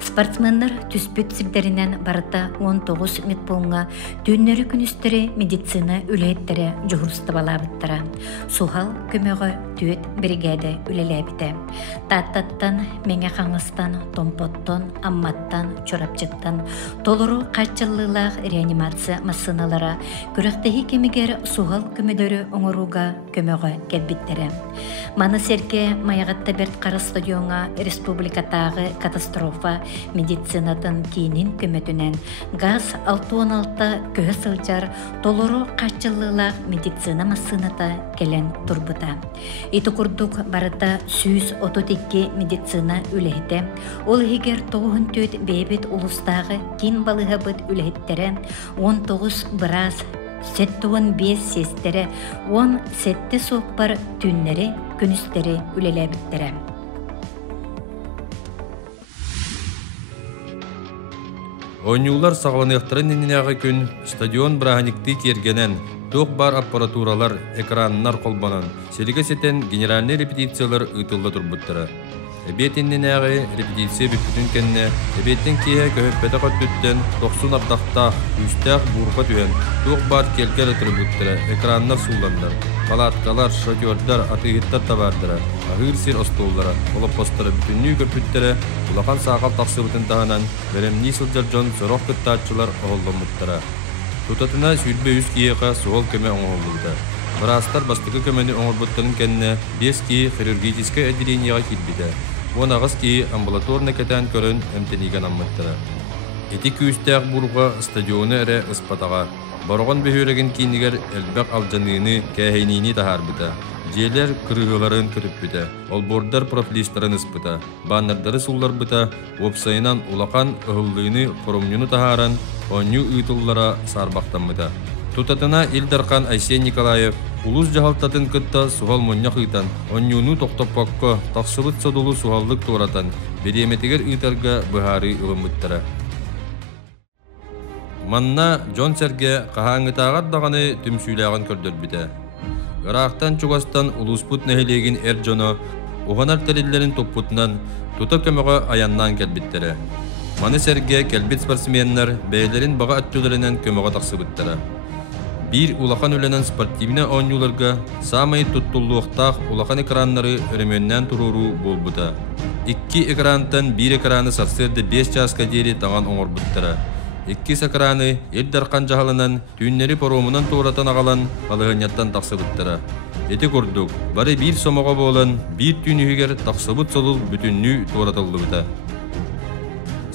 Спортсменнар түспүт сирдеринен барыта 19 метбунга түннөрү күнүстері медицина үлэйттері жохурстабалабыттыра. Сухал көмөгө түөт бригада үлелебите. Таттаттан, меңе қаңыстан, томпоттон, амматтан, чорапчыттан, толуру качыллылах реанимация массыналара күрәктәһи кемигер сугал көмөлөрү оңоруга көмөгө келбиттере. Маны серке маягатта берт кара стадионга республикатагы катастрофа медицинатын кейинин көмөтүнен газ 616 көһө сылжар толору качыллыла медицина массыната келен турбута. Ити курдук барыта 132 медицина үлехте. Ол егер 9 бебет улустагы кин балыгабыт үлехттере 19 брас сеттуын 5 сестере 10 сетте соппар түннери күнүстери үлелебиттере. Oyuncular sağlanıqtırın nininağı gün stadion brahanikti kергenen тоқ бар аппаратуралар, экраннар қолбанан, селиге сетен генеральный репетициялар ұйтылда тұрбыттыры. Эбетіннен әғі репетиция бүттін кәнне, эбеттен кейе көһөппеті қаттүттен 90 ардақтақ, үстәқ бұрға түйен, тоқ бар келгел тұрбыттыры, экраннар суландар, палаткалар, шатьордар, атығыттар табардыры, ағыр сир остоллары, олаппастары бүтінні көрпіттірі, ұлақан сағал тақсыбытын тағынан, беремні сылжар жон сұрық күттатшылар оғылламыттыры. Тутатына сүрбе үз киеға суғал көмі оңғылды. Бірастар бастықы көмені оңғырбыттарын кәнне 5 кие хирургическое отделениеға келбеді. 10 ағыз кие амбулаторны кәтән көрін әмтенеген аммыттыры. Эти күйістәқ бұрға стадионы әрі ұспатаға. Барған бөхөреген кейінігер әлбәқ алжанығыны кәйхейнейні тахар біді. Жерлер кырығыларын көріп біді. Олбордар профилистарын ұспыда. Баннардары сулар біді. Опсайынан улақан ұғылдығыны қорымнюны тахаран оню ұйтыллара сарбақтанмыда. Тутатына Илдархан Айсен Николаев улус жағалтатын кытта суғал мұньяқ ұйтан, онюну тоқтаппаққа тақсылыт садулу суғалдық торатан, береметігер ұйтарға бұхары ұлымыттары. Манна Джон Серге қағаңытағар дағаны түмсүйләғын көрдір біді. Ирақтан Чугастан улуспут нәхелеген Эрджоно оғанар тәрелерін топпутынан тута көміға аяннан кәлбіттері. Маны Серге кәлбет спортсменнар бәйлерін баға әттілерінен көміға тақсыбыттары. Bir улахан өленен спортивне ойнуларға самай туттулуқтақ улахан экраннары өрөмөннен туруру болбыта. 2 экрантан 1 экраны сарсырды 5 часка дери таңан оңорбыттары. 2 экраны Элдархан жағалынан түннері паромынан торатан ағалан балығынеттан тақсыбыттары. Эти көрдік, бары 1 сомаға болан 1 түнігер тақсыбыт солыл бүтінні торатылды бұта.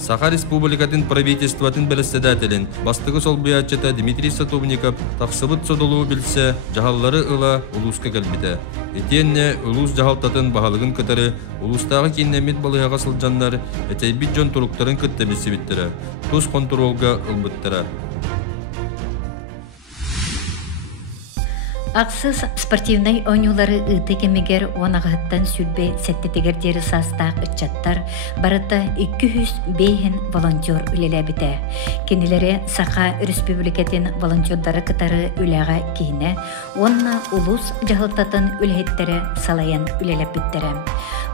Саха Республикатын правительстватын председателин бастығы солбуячыта Дмитрий Сатовников тақсыбыт содолуы білсе, жағаллары ыла улуска кәлбіті. Етенне улус жағалтатын бағалығын кітары, улустағы кеннемет балыға сылжанлар, әтәйбіт жон тұруқтарын күтті білсе біттірі, тұз контролға ұлбыттыры. Ақсыз спортивнай ойнулары ыты кемегер онағыттан сүлбе сәттетегердері састақ үтчаттар барыта 200 бейхін волонтер үлеләбіті. Кенелері Сақа Республикатын волонтердары кытары үләға кейіне, онна улус жағылтатын үләйттері салаян үлеләбіттері.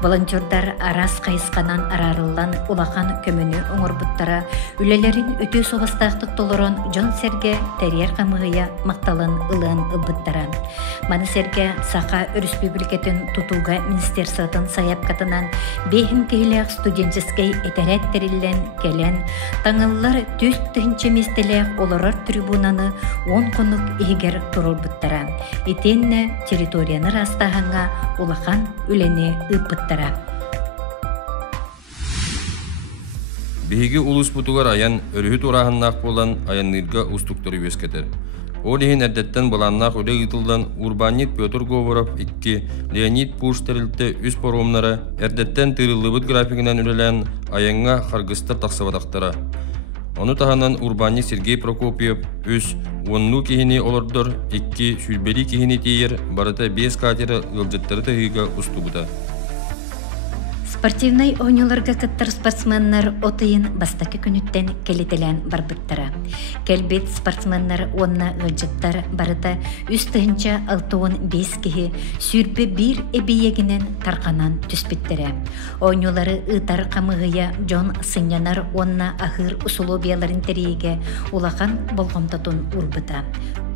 Волонтердар арас қайысқанан арарылан улақан көміні оңырбыттара үлелерін өте соғыстақты толырын Джон Серге тәрер қамығыя мақталын ылын ылбыттара. Маны Серге Сақа Республикатын тутуға министерсатын саяп қатынан бейхін кейләқ студенческай этәрәттерілен келен таңылылар төст түхінші местелек оларар трибунаны 10 қонық егер тұрылбыттара. Етенне территорияны растағанға улақан үлені ұппыттара. Биһиги улус бутугар аян өрүһүт урахыннаах болан аяннырга устуктары үескетер. Ол иһин эрдеттен баланнаах үле ытылдан Урбанит Петр Говоров 2, Леонид Пуштерилте үс поромнара эрдеттен тырылыбыт графигинен үлелен аянга харгыстар тақсабадақтара. Onu tahanan Урбанит Сергей Прокопьев үс, онну кихини олордор 2, сүлбели кихини тиер, барыта 5 катера ылжыттары тыгыга устубута. Спортивный ойнуларга кыттар спортсменнар отыйын бастакы күнүттен келетелен барбыттара. Келбет спортсменнар онна ылжыттар барыта үстігінча 6-5 кихи сүрбе бір эбиегінен тарқанан түспеттере. Ойнулары ытар қамығыя Джон Сынянар онна ахыр усулобияларын терейге улахан болғымтатун урбыта.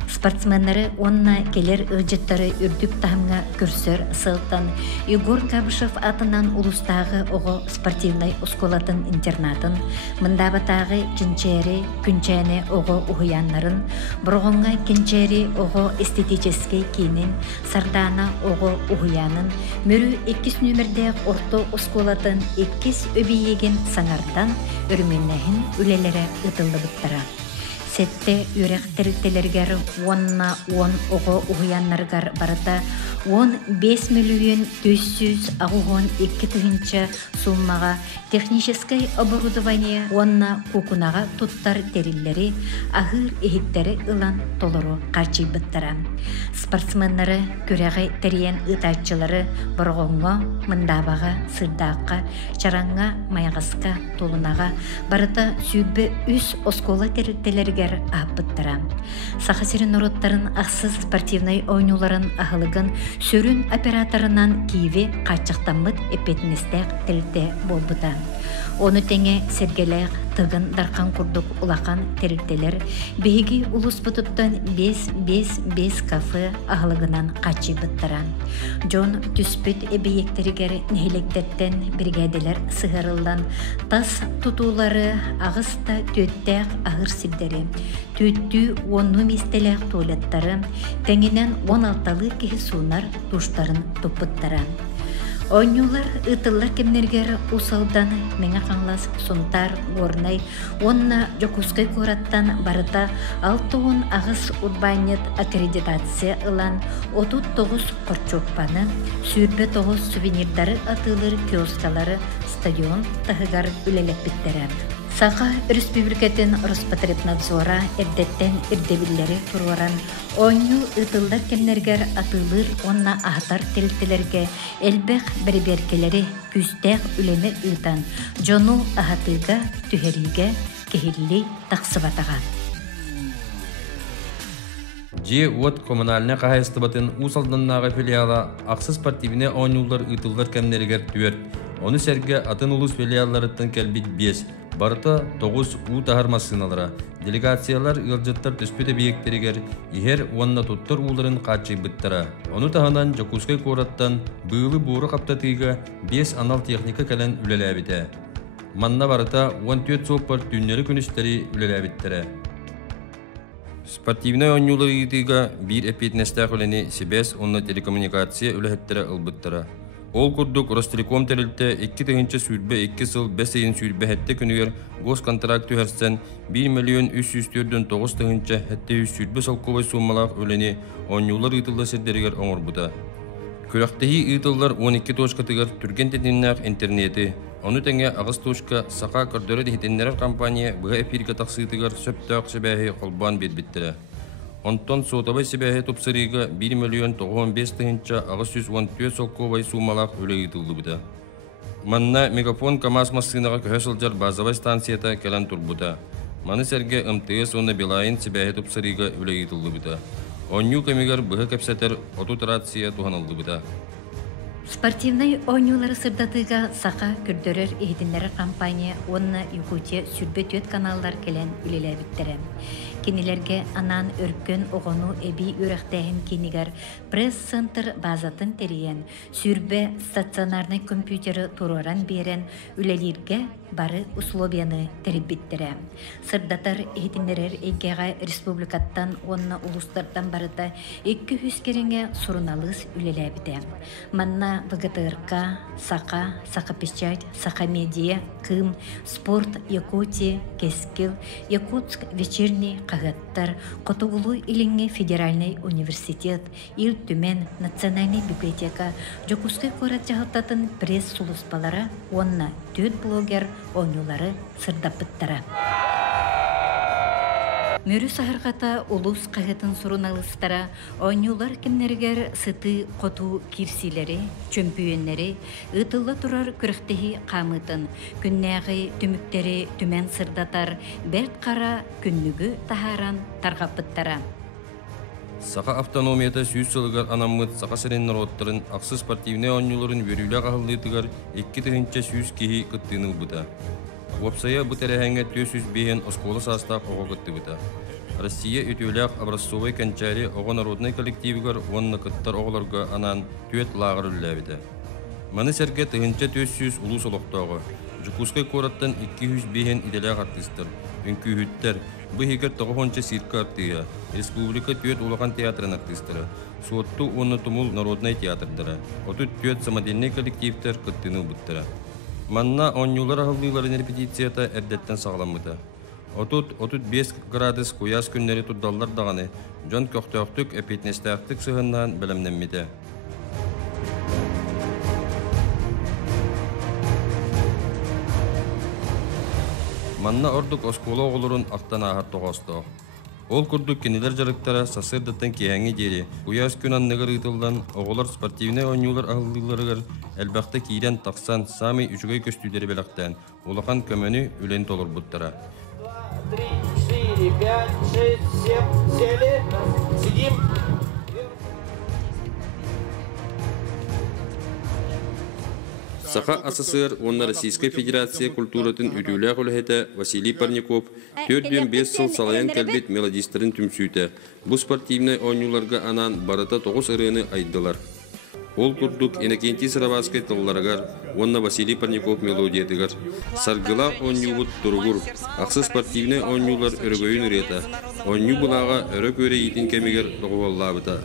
Спортсменнары онна келер ылжыттары үрдүк тахымга көрсөр сылтан Егор Кабышев атынан улустағы оғы спортивный осколатын интернатын, мындабатағы кинчери күнчәне оғы ухуяннарын, бұрғынға кинчери оғы эстетический кейнин, сардана оғы ухуянын, мөрі 2 нөмірдегі орто осколатын 2 өбейеген саңардан өрменнәхін үлелері ұтылды бұттыра. Сетте үрек тәрілтелергер 10 оғы ұғыяннарғар барыта 15 миллион 400 ағуғын 2 түгінші суммаға технической оборудование 10 кукунаға туттар териллери ахыр ehиттері ылан толыру қарчый бұттара. Спортсменнары көрәғі тәріен ұтачылары бұрғонға, мындабаға, сырдаққа, чараңға, майғасқа, толунаға барыта сүйбі үс оскола тәрілтелергер апыттара. Сақасырын ұроттарын ақсыз спортивный ойнуларын ахылығын сөрін операторынан киеве қачықтамыд эпетіністек тілте болбыта. Оны тәңе сергелек тығын дарқан күрдік улақан тәрілтелер бейгі улус бұтыттан 5 кафе ахылығынан қачы бұттара. Джон түспіт әбейектерігер нәхелектеттен бригадилер сығырылдан тас тұтулары ағыста төттәк ағыр сілдері, төттү 10 мистелек туалеттары, тәңінен 16-lı кехі сунар туштарын тұппыттара. Ойнулар ытыллар кемнергер усалдан меңа қаңлас сунтар горнай, онна жокускай кораттан барыта 6 ағыз Урбанит аккредитация ылан 39 корчокпаны, сүрбе 9 сувенирдары атылыр киоскалары стадион тахыгар үлелек биттері. Сақа Республикатын Роспотребнадзора эрдеттен ирдебиллери туруаран ойну ытылдар кемнергер атылыр онна ахтар телтелерге элбех берберкелери күстех үлеме ытан жону ахатыга түһериге кехилли тақсыбатага. Вот коммунальный қағайыстыбатын усалданнағы филиала ақсыз спортивіне ойнулар ытылдар кемнергер түер. Оны сәрге атын улус филиалларыттан кәлбит 5. Барыта 9 тахар масыналара. Делегациялар ылжыттар түспеті бейектерігер ихер уанна туттар уларын қачы бұттара. Оны таханан Жокускай кораттан бұйлы бұры қаптатыға 5 анал техника кәлін үлелі әбіті. Манна барыта 14 соппар түннері күністері үлелі әбіттері. Спортивный ойнулар итыга bir эпетнестәк үлені себес онна телекоммуникация үләхеттері ылбыттара. Ол күрдік Ростелеком тәрілті 2 сүрбе 2 сыл 5 айын сүрбе хәтті күнігер госконтракт үйәрсен 1 миллион 304-9 тыңынча хәтті сүрбе салковай суммалақ өлені ойнулар итылды сәрдерігер оңыр бұда. Көрәқтігі итылдар 12 точкатығыр түрген тетіннәқ интернеті. Оны тәңе ағыз точка сақа көрдері дехетенлерер компания бұға эфирге тақсытығыр сөптәқ себәхи қолбан бет-беттірі. Онтон сотабай себәхи топсырыға 1 миллион 95 тыңынча ағыз 114 салковай суммалақ өлі итылды бұда. Манна мегафон КамАЗ массынаға көсілдер базовай станцията кәлін тұр бұда. Маны сәрге МТС оны Белайын себәхи топсырыға өлі итылды бұда. Оню көмегер бұға кәпсәтер отутрация туғанылды бұда. Спортивный ойнулары сырдатыга сақа күрдөрер ehidinlere компания онна Якутия сүрбет каналдар келен үлелі біттірі. Кенелерге анан өркөн оғыну эби үріқтәйін кенегер пресс-центр базатын терейен, сүрбе стационарный компьютері туроран берен үлелерге бары условияны теребиттірі. Сырдатар ehidinлерер егеға республикаттан онна улустардан барыта 200 кереңе сурыналыс үлелі біті. Манна Онна ВГТРК, Сака Печать, Сака Медиа, Кым, Спорт, Якутия, Кескил, Якутск, Вечерний, Кагаттар, Котугулуй Илинге Федеральный университет, Ил Тюмен, Национальный библиотека, Жокускай корат жахаттатын пресс-сулуспалара, онна төт блогер оңюлары сырдапыттара. Мөрі сахарғата улус қағатын сұруналыстара, ойнулар кімнергер сыты қоту кирсилері, чөмпүйенлері, ұтылла тұрар күріқтігі қамытын, күннәғі түміктері түмен сырдатар, бәрт қара күннігі тахаран тарғапыттара. Сақа автономията сүйіз сылығар анамыт сақа сәрен народтарын ақсы спортивне ойнуларын верюля қағылдытығар 2 сүйіз кейі күттіні бұда. Вопсая бұтәрәхәңе 400 бейін осколы састақ оғы күтті бұта. Россия өтеуләқ образцовай кәнчәрі оғы народный коллективігар онны күттар оғыларға анан төт лағыр үлләбіді. Маны сәрге 400 улус олықтауғы. Жукускай кораттан 200 бейін иделәқ артистер, үнкі үттер, бұхегер 9 сирка артыя, республика төт олаған театрын артистері, суотту оны тумул народный театрдары, отут төт самодельный коллективтер күттіні бұттыра. Манна онюлар ағылдыларын репетицията әрдеттен сағаламыды. Отут 5 градус куяс күннері тұддалар дағаны, жон көқтөқтік әпетнестәқтік сығыннан білімненмеді. Манна ордық оскола оғылырын ақтан ағар тоғастық. Ол күрдік кенелер жарықтара сасырдаттан кейәңі дері, уяз күн анныгар ұйтылдан оғылар спортивне ойнулар ағылдыларығар әлбәқті кейден тақсан сами үшігай көстүдері белақтан, олақан көмені үлен толыр бұттара. 3, 4, 5, 6, 7, сели, сидим. Саха СССР, онна Российская Федерация культуратын үтілі құлхеті Василий Парников 4-5 сыл салайын кәлбет мелодистерін түмсүйті. Бұл спортивный ойнуларға анан барыта 9 ырыны айдылар. Ол күрдік Иннокентий Сыраваскай тылларығар, онна Василий Парников мелодиятығар. Саргыла ойнювыт тұрғыр, ақсы спортивный ойнулар өргөйін үрета. Ойну бұлаға өрі көре етін кәмегер тұғываллабыта.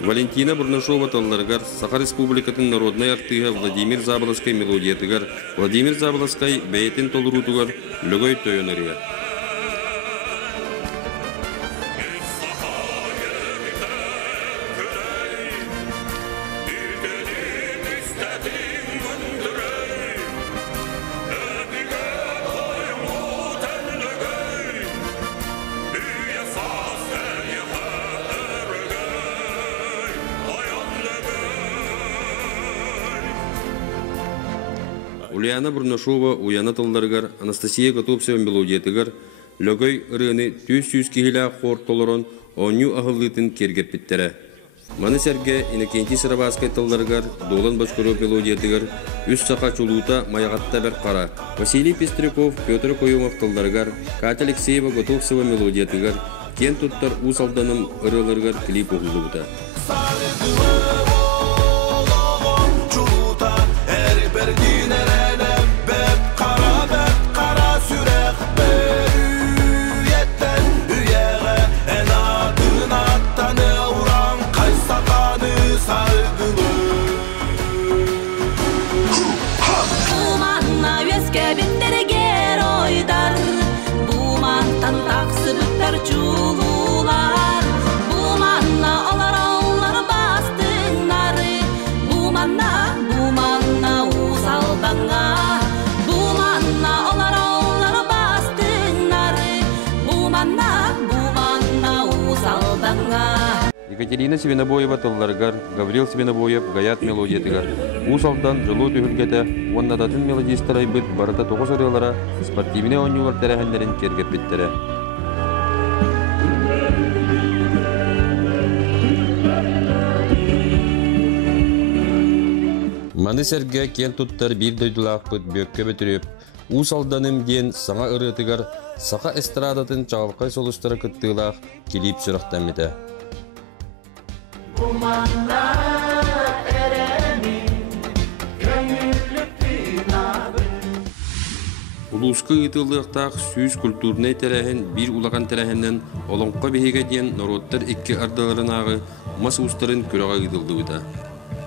Валентина Бурнашова талларгар Саха Республикатын народный артыга Владимир Заболоскай мелодиятыгар, Владимир Заболоскай бәйтін толырутугар лөгөй тойонырыгар. Ульяна Бурнашова уяна тылдаргар, Анастасия Готовцева мелодиятыгар, лөгөй ырыны 200 кихиля хор толорон оню ағылытын кергеп біттере. Маны сәрге Иннокентий Сыраваскай тылдаргар, Долан Башкоров мелодиятыгар, үс сақа чулута маягатта бер қара. Василий Пестряков, Петр Койомов тылдаргар, Катя Алексеева Готовцева мелодиятыгар, кен туттар усалданым ырылыргар клип оғылы бұта. Екатерина Свинобоева тылларгар, Гаврил Свинобоев гаят мелодиятыгар. Усалдан жылу түйілгеті, оннадатын мелодистарай бұд барыта 9 ырылара спортивіне ойнулар тәрәхәнлерін кергеп біттірі. Маны сәрге кен туттар бір дөйділақ бұд бөкке бөтіріп, усалданым ден саңа ырытыгар, сақа эстрадатын чағылқай солыстары күттілақ келіп сүріқтен беді. Улуска ытылыктак сүз культурный терәһен бир улаган терәһеннән олонка беһиге диен народтар икки ардаларынагы мас устарын күрәгә ытылдыда.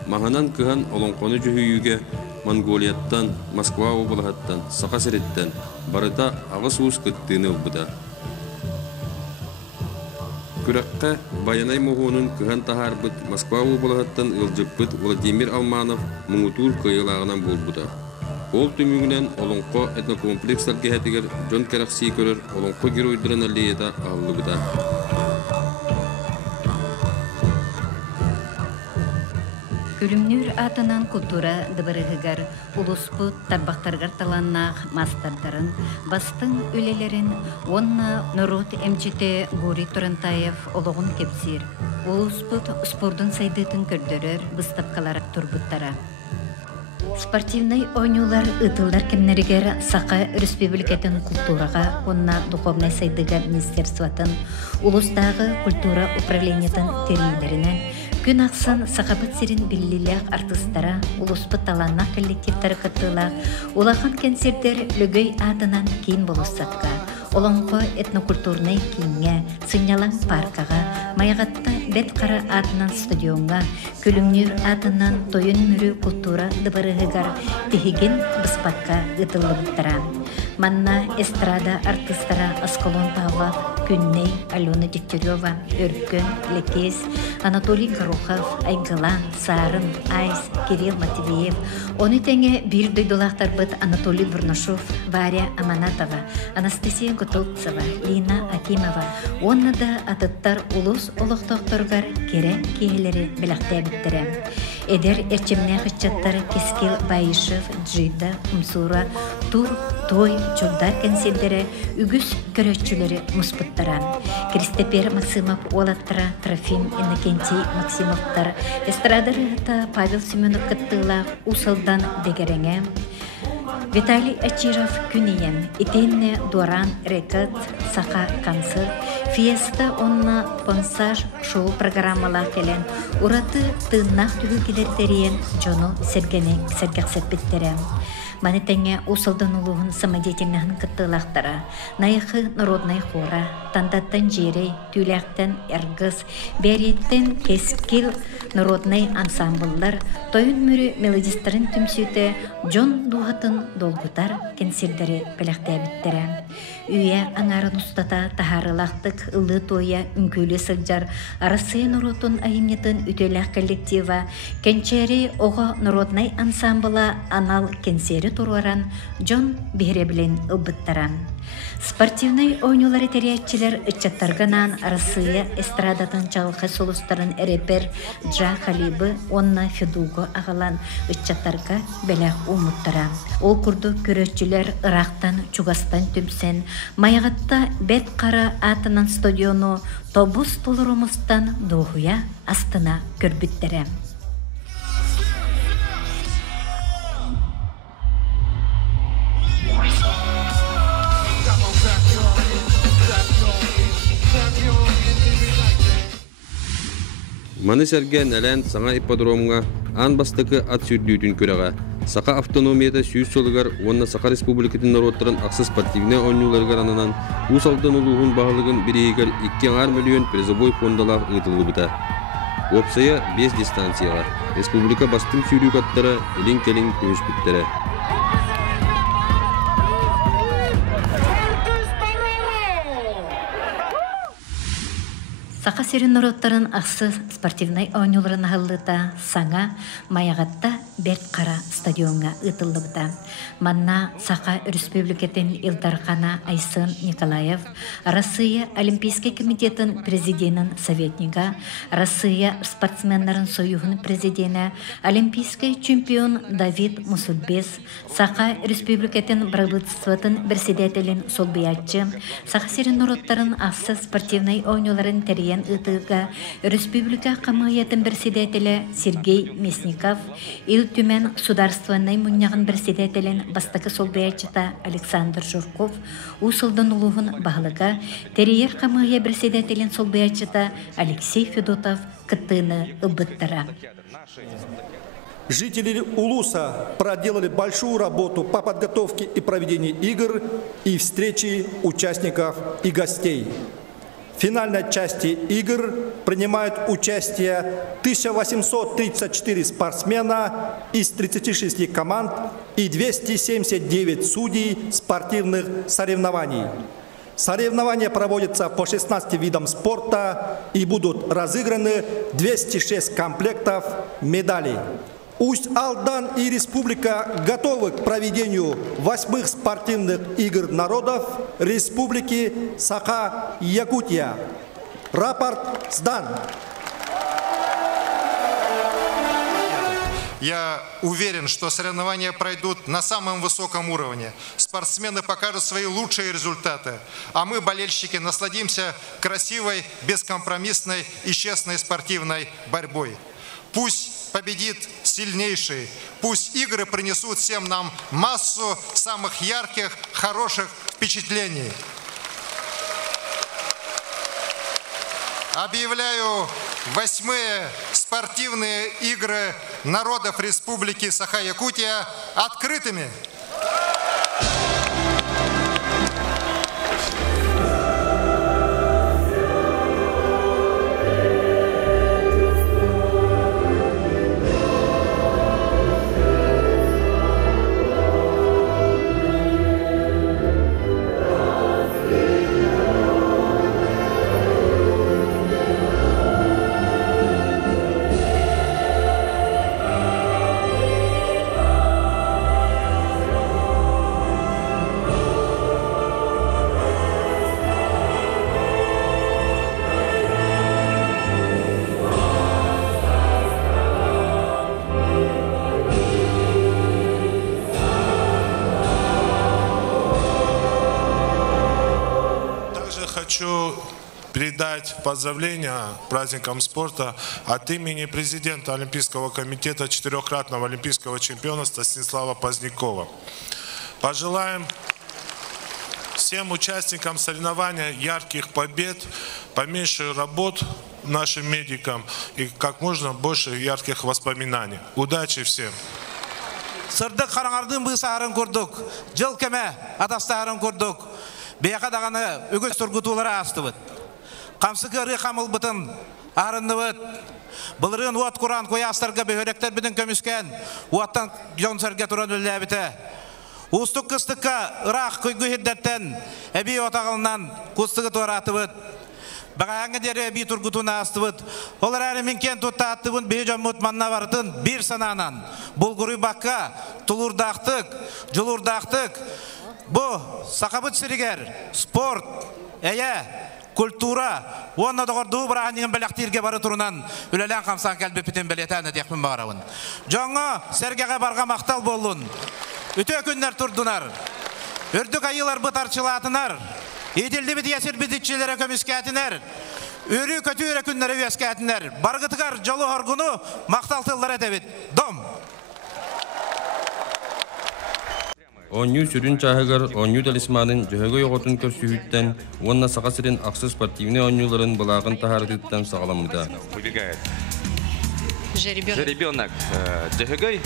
Маһанан кыһан олонконы җөһүйүгә Монголияттан, Москва областынан, Сакасереттен барыта агыс ус кыттыны убыда. Күрәккә Баянай могонун кыһан тахарбыт Москва областынан ылжыппыт Владимир Алманов муңутур кыйлагынан булбуда. Ол түмүгүнен олонко этнокомплекстар кеһетигер Жон Керакси көрөр олонко геройдарын аллеяда аллыбыда. Күлүмнүр атынан культура дыбырыгыгар улуспут тарбактаргар таланнах мастардарын, бастың үлелерин, онна Норот МЧТ Гури Турантаев ологун кепсир. Улуспут спордун сайдытын көрдөрөр быстапкалар турбуттара. Спортивный ойнулар ытылдар кемнеригер Сака Республикатын культурага, онна духовный сайдыга министерствотын, улустагы культура управлениятын терилеринен, күн ақсан сақабыт сирин биллилях артыстара, улуспыт таланна коллективтары кыттыла, улахан кенсердер лөгөй адынан кейін болуссатка, олонко этнокультурный кийинге, сынялан паркага, маягатта бет қара адынан стадионга, күлүңнүр адынан тойын мүрі культура дыбырыгыгар тихиген быспакка ытылыбыттара. Манна эстрада артыстара Асколон Павлов, Күнней, Алена Дегтярева, Өркөн, Лекес, Анатолий Горохов, Айгылан, Сарын, Айс, Кирилл Матвеев, оны тәңе бир дойдулақтар быт Анатолий Бурнашов, Варя Аманатова, Анастасия Готовцева, Лина Акимова, онны да атыттар улус олықтоқторгар кере кейлері біліқті біттірі. Эдер эрчемне хычаттары Кескел Байышев, Джида, Умсура, Тур, Той, Чолдар кенселдері, үгіс көрөтчілері мұспыттара. Кристопер Максимов Олаттара, Трофим Иннокентий Максимовтар, эстрадары Павел Семенов кыттыла Усалдан дегереңе, Виталий Ачиров Күнием, Итенне Дуаран Рекат, Саха концерт, Фиеста онна понсаж шоу программала келен, ураты тыннақ түгі келертериен жону сергенек сергақсетпеттерем. Манетеңе усалдан улуғын самодетельнахын кыттылақтара, найықы народный хора, тандаттан жерей, түйляқтан эргыз, береттен кескил народный ансамбллар, тойын мүрі мелодистарын түмсүйті жон дуғатын долгутар кенселдері біліқтәбіттері. Үйе аңарын ұстата тахарылақтық ылы тойя үңкөлі сылжар, арасы народын айымнетін үтеләқ коллектива, кенчері оға народный ансамбыла анал кенсері туруаран жон бихребілен ылбыттаран. Спортивный ойнулары терячилер ычаттарганан арасыя эстрадатын чалқы солустарын эрепер Джа Халибы онна Федуго ағалан ычаттарга белек умуттара. Ол күрді көрөтчілер Ирақтан, Чугастан түмсен, майағатта бет қара атынан стадиону тобус толырымыстан доғуя астына көрбіттері. Маны сәрген әлән саңа ипподромға ан бастықы ат сүрдүүтін көріға. Сақа автономията сүйіз солығар, онна Сақа Республикатын народтарын ақсы спортивне ойнуларғар анынан ұсалдан ұлығын бағылығын бірейгер 2 миллион призовой фондалақ ұйтылы бұта. Опсая 5 дистанцияға. Республика бастым сүйрік аттары елін-келін көш біттері. Сақа серин народтарын ақсы спортивный ойнуларын ағылыта саңа маяғатта берт қара стадионға ұтылыбыта. Манна Сақа Республикатын Илдархана Айсын Николаев, Россия Олимпийский комитетін президентін советнига, Россия спортсменларын союғын президенті, Олимпийский чемпион Давид Мусульбес, Сақа Республикатын правительствотын председателін Солбиятчы, Сақа серин народтарын ақсы спортивный ойнуларын терия Саян ытыга Республика Камыятын председателе Сергей Мясников, ил түмен сударственный муннягын председателен бастакы солбаячыта Александр Журков, усылдан улуғын бағылыға Терьер Камыя председателен солбаячыта Алексей Федотов кыттыны ыбыттыра. Жители Улуса проделали большую работу по подготовке и проведению игр и встречи участников и гостей. В финальной части игр принимают участие 1834 спортсмена из 36 команд и 279 судей спортивных соревнований. Соревнования проводятся по 16 видам спорта и будут разыграны 206 комплектов медалей. Усть-Алдан и Республика готовы к проведению 8-х спортивных игр народов Республики Саха-Якутия. Рапорт сдан. Я уверен, что соревнования пройдут на самом высоком уровне. Спортсмены покажут свои лучшие результаты. А мы, болельщики, насладимся красивой, бескомпромиссной и честной спортивной борьбой. Пусть победит сильнейший. Пусть игры принесут всем нам массу самых ярких, хороших впечатлений. Объявляю 8-е спортивные игры народов Республики Саха-Якутия открытыми. Хочу передать поздравления праздникам спорта от имени президента Олимпийского комитета, 4-кратного олимпийского чемпиона Станислава Позднякова. Пожелаем всем участникам соревнования ярких побед, поменьше работ нашим медикам и как можно больше ярких воспоминаний. Удачи всем! Сырдық қараңардың бұйсағарын көрдік, жыл кеме атастағарын көрдік. Бейқа дағаны үгіз тұргытулары асты бұд. Қамсы көрі қамыл бұтын арынны бұд. Бұлырын уат құран қоястарға бөхеректер біздің көміскен, уаттан жонсарға тұран өлі әбіті. Ұстық қыстыққа ұрақ көйгі хеддеттен әбей отағылынан құстығы туараты бұд. Бағаңы дәрі әбей тұргытуына асты бұд. Олар әрі менкен тұтта атты бұд бей жон мұтманна барытын бір сананан. Бұлғыры баққа, тұлырдақтық, жылырдақтық. Бұл сақабыт сірігер, спорт, культура, онна доғырдығы бір ағынығын бәліқтірге бары тұрынан үләлән қамсан кәлбі пітен бәлетәні декпін бағарауын. Жоңы сәргеға барға мақтал болуын. Үті өкіндер тұрдынар. Үрдік айылар бұт арчылатынар. Еделді біт есір бідітчілері көміскәтінер. Үрі көті үрі күнлері өскәтінер. Барғытығар жолы орғыны мақтал тылдар әтебет. Дом! Онью сүрін чахыгар, онью талисманын жөһөгө йоғотун көрсүхүттен, онна сақасырын ақсы спортивный онюларын бұлағын тахардыттан сағаламыда. Выбегает жеребенок жөһөгөй.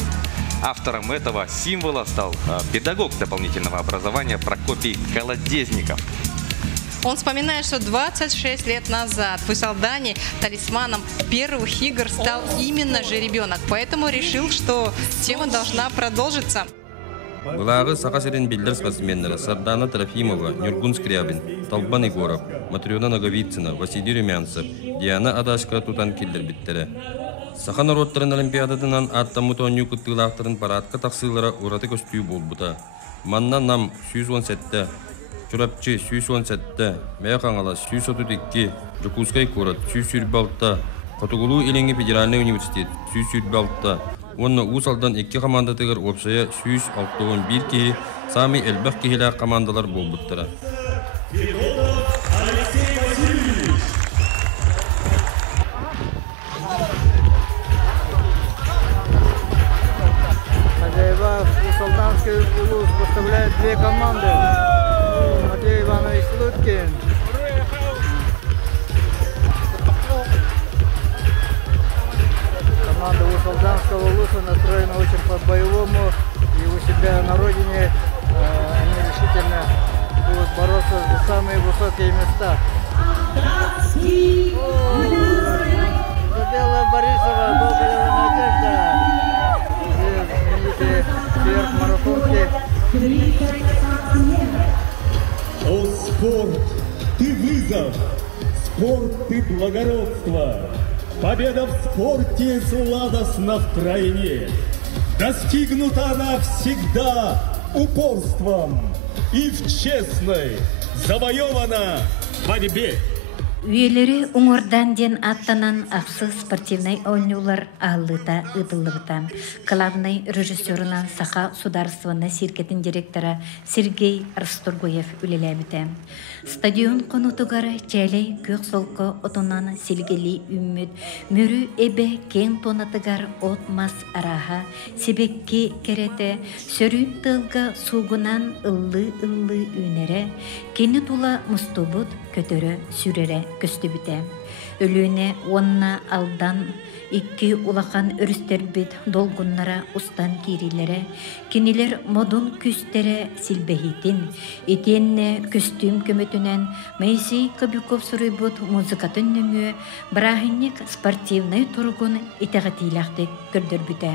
Автором этого символа стал педагог дополнительного образования Прокопий Колодезников. Он вспоминает, что 26 лет назад в Усть-Алдане талисманом первых игр стал именно жеребенок. Поэтому решил, что тема должна продолжиться. Бұлағы сақасырын білдір спортсменлері Сардана Трофимова, Нюргун Скрябин, Талбан Егоров, Матриона Наговицина, Василий Румянцев, Диана Адашка тутан келдер біттері. Саха народтарын олимпиададынан аттамыт оню күттігілақтарын парадқа тақсылары ұраты көстүй бол бұта. Манна нам 117, Чурапчы 117, Мәяқаңала 132, Жукускай корот 146, Котугулу Илеңі Федеральный университет 146, Онна Усалдан 2 командатығыр опшая 161 кейі сами әлбәқ кейілі командалар бол бұттыра. Сибирский улус поставляет две команды. Матвей Иванович Луткин. Команда Усалданского улуса настроена очень по-боевому. И у себя на родине они решительно будут бороться за самые высокие места. Забела Борисова, Гоголева Надежда. Знаменитые сверхмарафонки. О, спорт, ты вызов, спорт, ты благородство. Победа в спорте сладостна втройне. Достигнута она всегда упорством и в честной, завоевана борьбе. Üyeleri Уңордан ден аттанан ақсы спортивный ойнулар ағылыта ұтылыбыта. Главный режиссерынан Саха Сударствоны сиркетін директора Сергей Расторгоев үлеләбіті. Стадион қонутығары чәлей көк солқы отынан сілгелі үммет, мөрі әбе кен тонатығар отмас араға, себекке кереті, сөрі тылға суғынан ыллы үнері, кені тула мұстубыт көтөрі сүрері көсті біте. Өліне онна алдан икки улахан өрістербет долгуннара устан кирилері, кенелер модун күстері силбехитин, етенне костюм көмөтінен Моисей Кобяков сұрыйбыт музыкатын нөмі, брахинник спортивный тургун итағатилақты көрдір біте.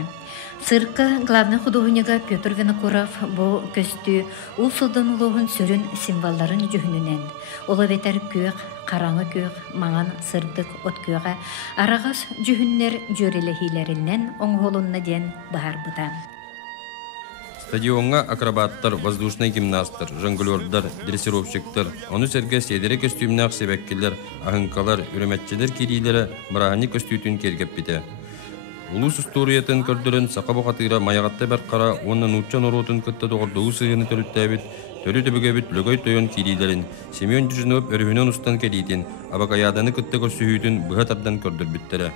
Цирка главный художнига Петр Винокуров бу көстү ул сылдан улуғын сөрін символларын жүхінінен. Ола бетер көк, қараңы көк, маңан сырдық от көға, арағас жүхіннер жөрелехилерінен оңғолунна ден бағар бұта. Стадионға акробаттар, воздушный гимнасттар, жонглердар, дрессировщиктар, оны серге седері костюмнақ себеккелер, ахынкалар, үріметчелер кирейлері мұрағаны костютын кергеп біте. Улус историятын көрдірін сақа бұқатыра маяғатты бәрқара, онын ұтчан оротын күтті доғырдығы сығыны түріттәбіт, төрі төбігебіт lögөй тойын кирейлерін, Семен Жүжініп өрігінен ұстан келейтін, абақаяданы күтті көрсүйітін бұғатардан көрдір біттері.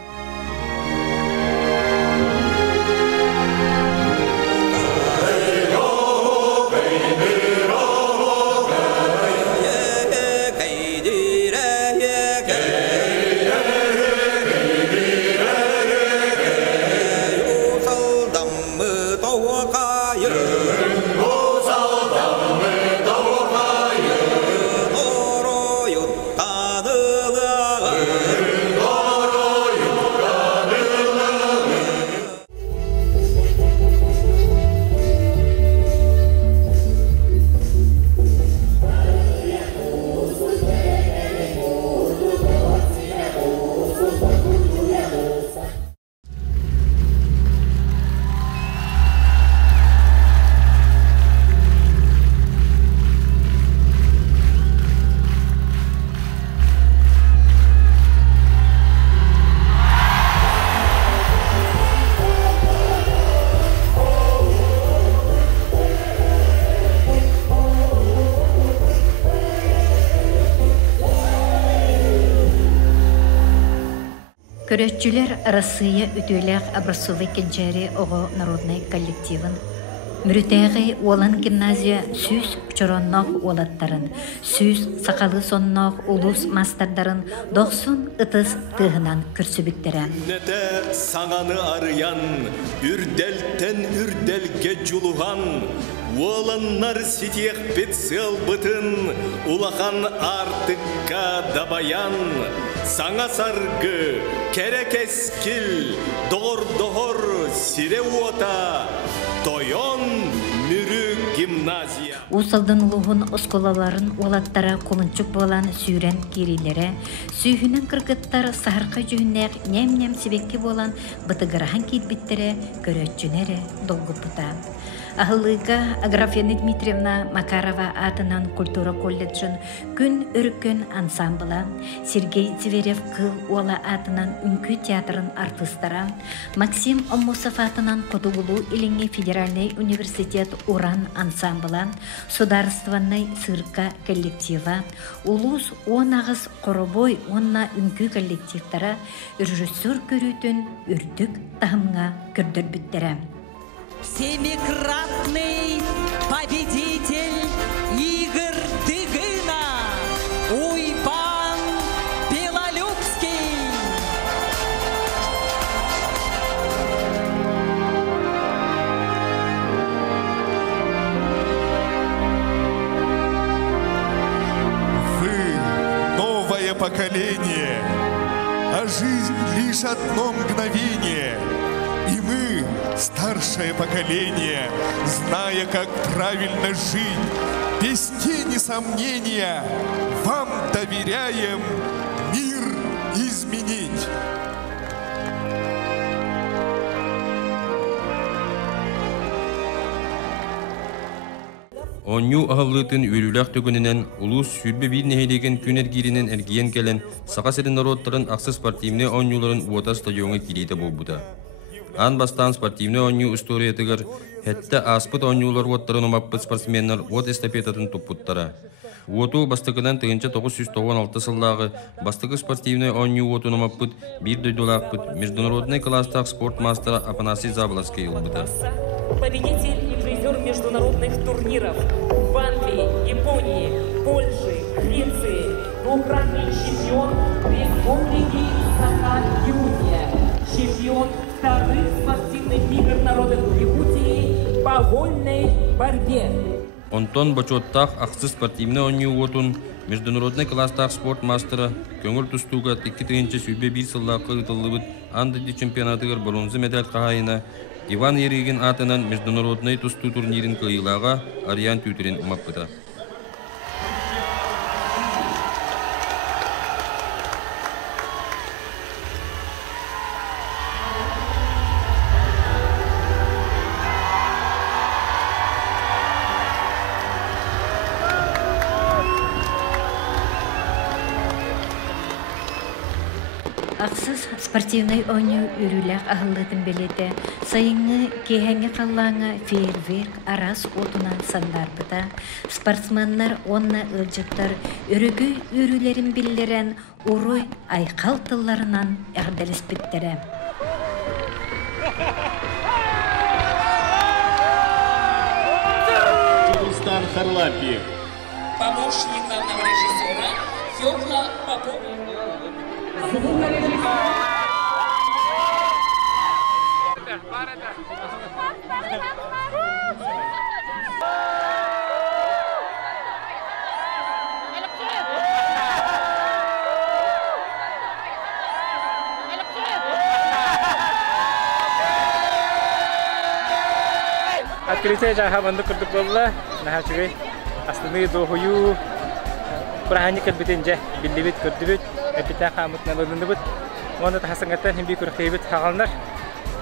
Көрөтчүлер Россия үтөләк образцовый кенчәре ого народный коллективын Мүрүтәғи олан гимназия сүз чороннақ олаттарын, сүз сақалы соннақ улус мастардарын 90 ытыс тығынан күрсібіктері. Нәтә саңаны арыян, үрдәлтен үрдәлге жулуған, оланнар сетек бетсел бұтын, улахан артыққа дабаян, саңа саргы, керек ескіл, доғыр сире уота, Тойон мүрі гимназия. Усалдан улуғын осколаларын олаттара қолынчук болан сүйрен керейлері, сүйхінен кыргыттар сахарқа жүхіннәк нәм-нәм себекке болан бұтығырахан кейтбеттері көрөтчүнері долғы бұта. Ахылыга Аграфена Дмитриевна Макарова атынан культура колледжин күн өріккөн ансамбыла, Сергей Зверев кыл ола атынан үнкі театрын артыстара, Максим Оммосов атынан Котугулу Илинги Федеральный университет Уран ансамбыла, Сударствонный цирка коллектива, Улус онағыз Коробой онна үнкі коллективтара режиссер көрүтін үрдік тахымға көрдір бүттері. семикратный победитель игр Дыгына Уйпан Белолюбский. Вы новое поколение, а жизнь лишь одно мгновение. И мы, старшее поколение, зная, как правильно жить, без тени сомнения, вам доверяем мир изменить. Оню ағылытын үріләқ төгінінен ұлыс сүрбе бір нехелеген күн әргерінен әргиен кәлін сақа сәрін народтарын ақсы спортивне онюларын уота стадионы килейді болбуда. Ан бастан спортивне оню историятығыр, хәтті аспыт онюлар уоттарын омаппыт спортсменнер уот эстафетатын туппуттара. Уоту бастықынан 1996 сыллағы бастықы спортивне оню уотун омаппыт бір дөйдолақпыт международный класстақ спорт мастера Афанасий Заблаский елбыда. Победитель и призер международных турниров в Англии, Японии, Польше, Греции, двукратный чемпион Республики Саха-Якутия, чемпион вторых спортивных игр народов Якутии по вольной борьбе. Онтон бачоттақ ақсы спортивне оню уотун международный класстақ спорт мастера көңіл тұстуға 2-тігінші сүрбе бір сыллақы ұтылыбыт андыды чемпионатығыр бронзы медаль қағайына Иван Ерегин атынан международный тусту турнирин кыйлага Ариан Тютерин умаппыта. Ақсыз спортивный ойны үріләқ ағылытын белеті, сайыңы кейхәңі қаллаңы фейерверк арас отынан сандар бұта, спортсменнар онна ылжыттар үрігі үрілерін білдерен ұруй айқал тылларынан әғдәліс біттірі. Рустам Харлапьев. Помощник главного режиссера Фёдла Попов. Открытие жаха банды курдук болла, нахачугай астыны дохую курахани калбитенже биллибит көрдүбүт, эпитаа хамытна болдубут. Оны тахсыңгаттан химби күрхейбит хагалнар.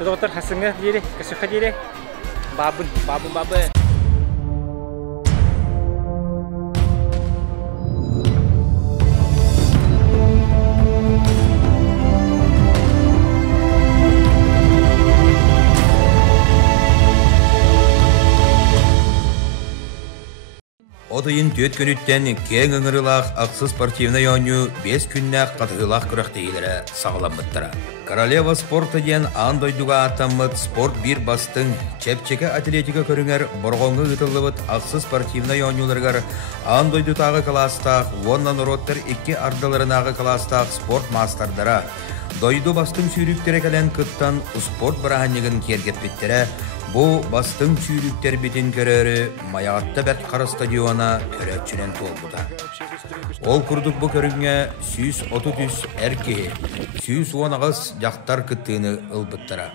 Доктор хасыңга дири, кысыха дири. Бабын. Одайын төт көнүттен кең ыңырылақ ақсы спортивный ойну 5 күннәк қатығылақ күрақтейілері сағыламыттыра. Королева спорта ден андойдуға аттамыт спорт бір бастың чепчеке атлетика көріңер борғоңғы ұтылыбыт ақсы спортивный ойнуларғар андойду тағы кластақ, оннан роттар 2 ардаларынағы кластақ спорт мастардара. Дойду бастың сүйріктері кәлен күттан спорт бірағанегін кергеп біттірі. Бұл бастың сүйріктер бетін көрері Маягатта бәрт қара стадиона көрәтчінен толбуда. Ол күрдік бұл көріңе 130 әрке, 110 ағыз жақтар күттіні ұлбыттыра.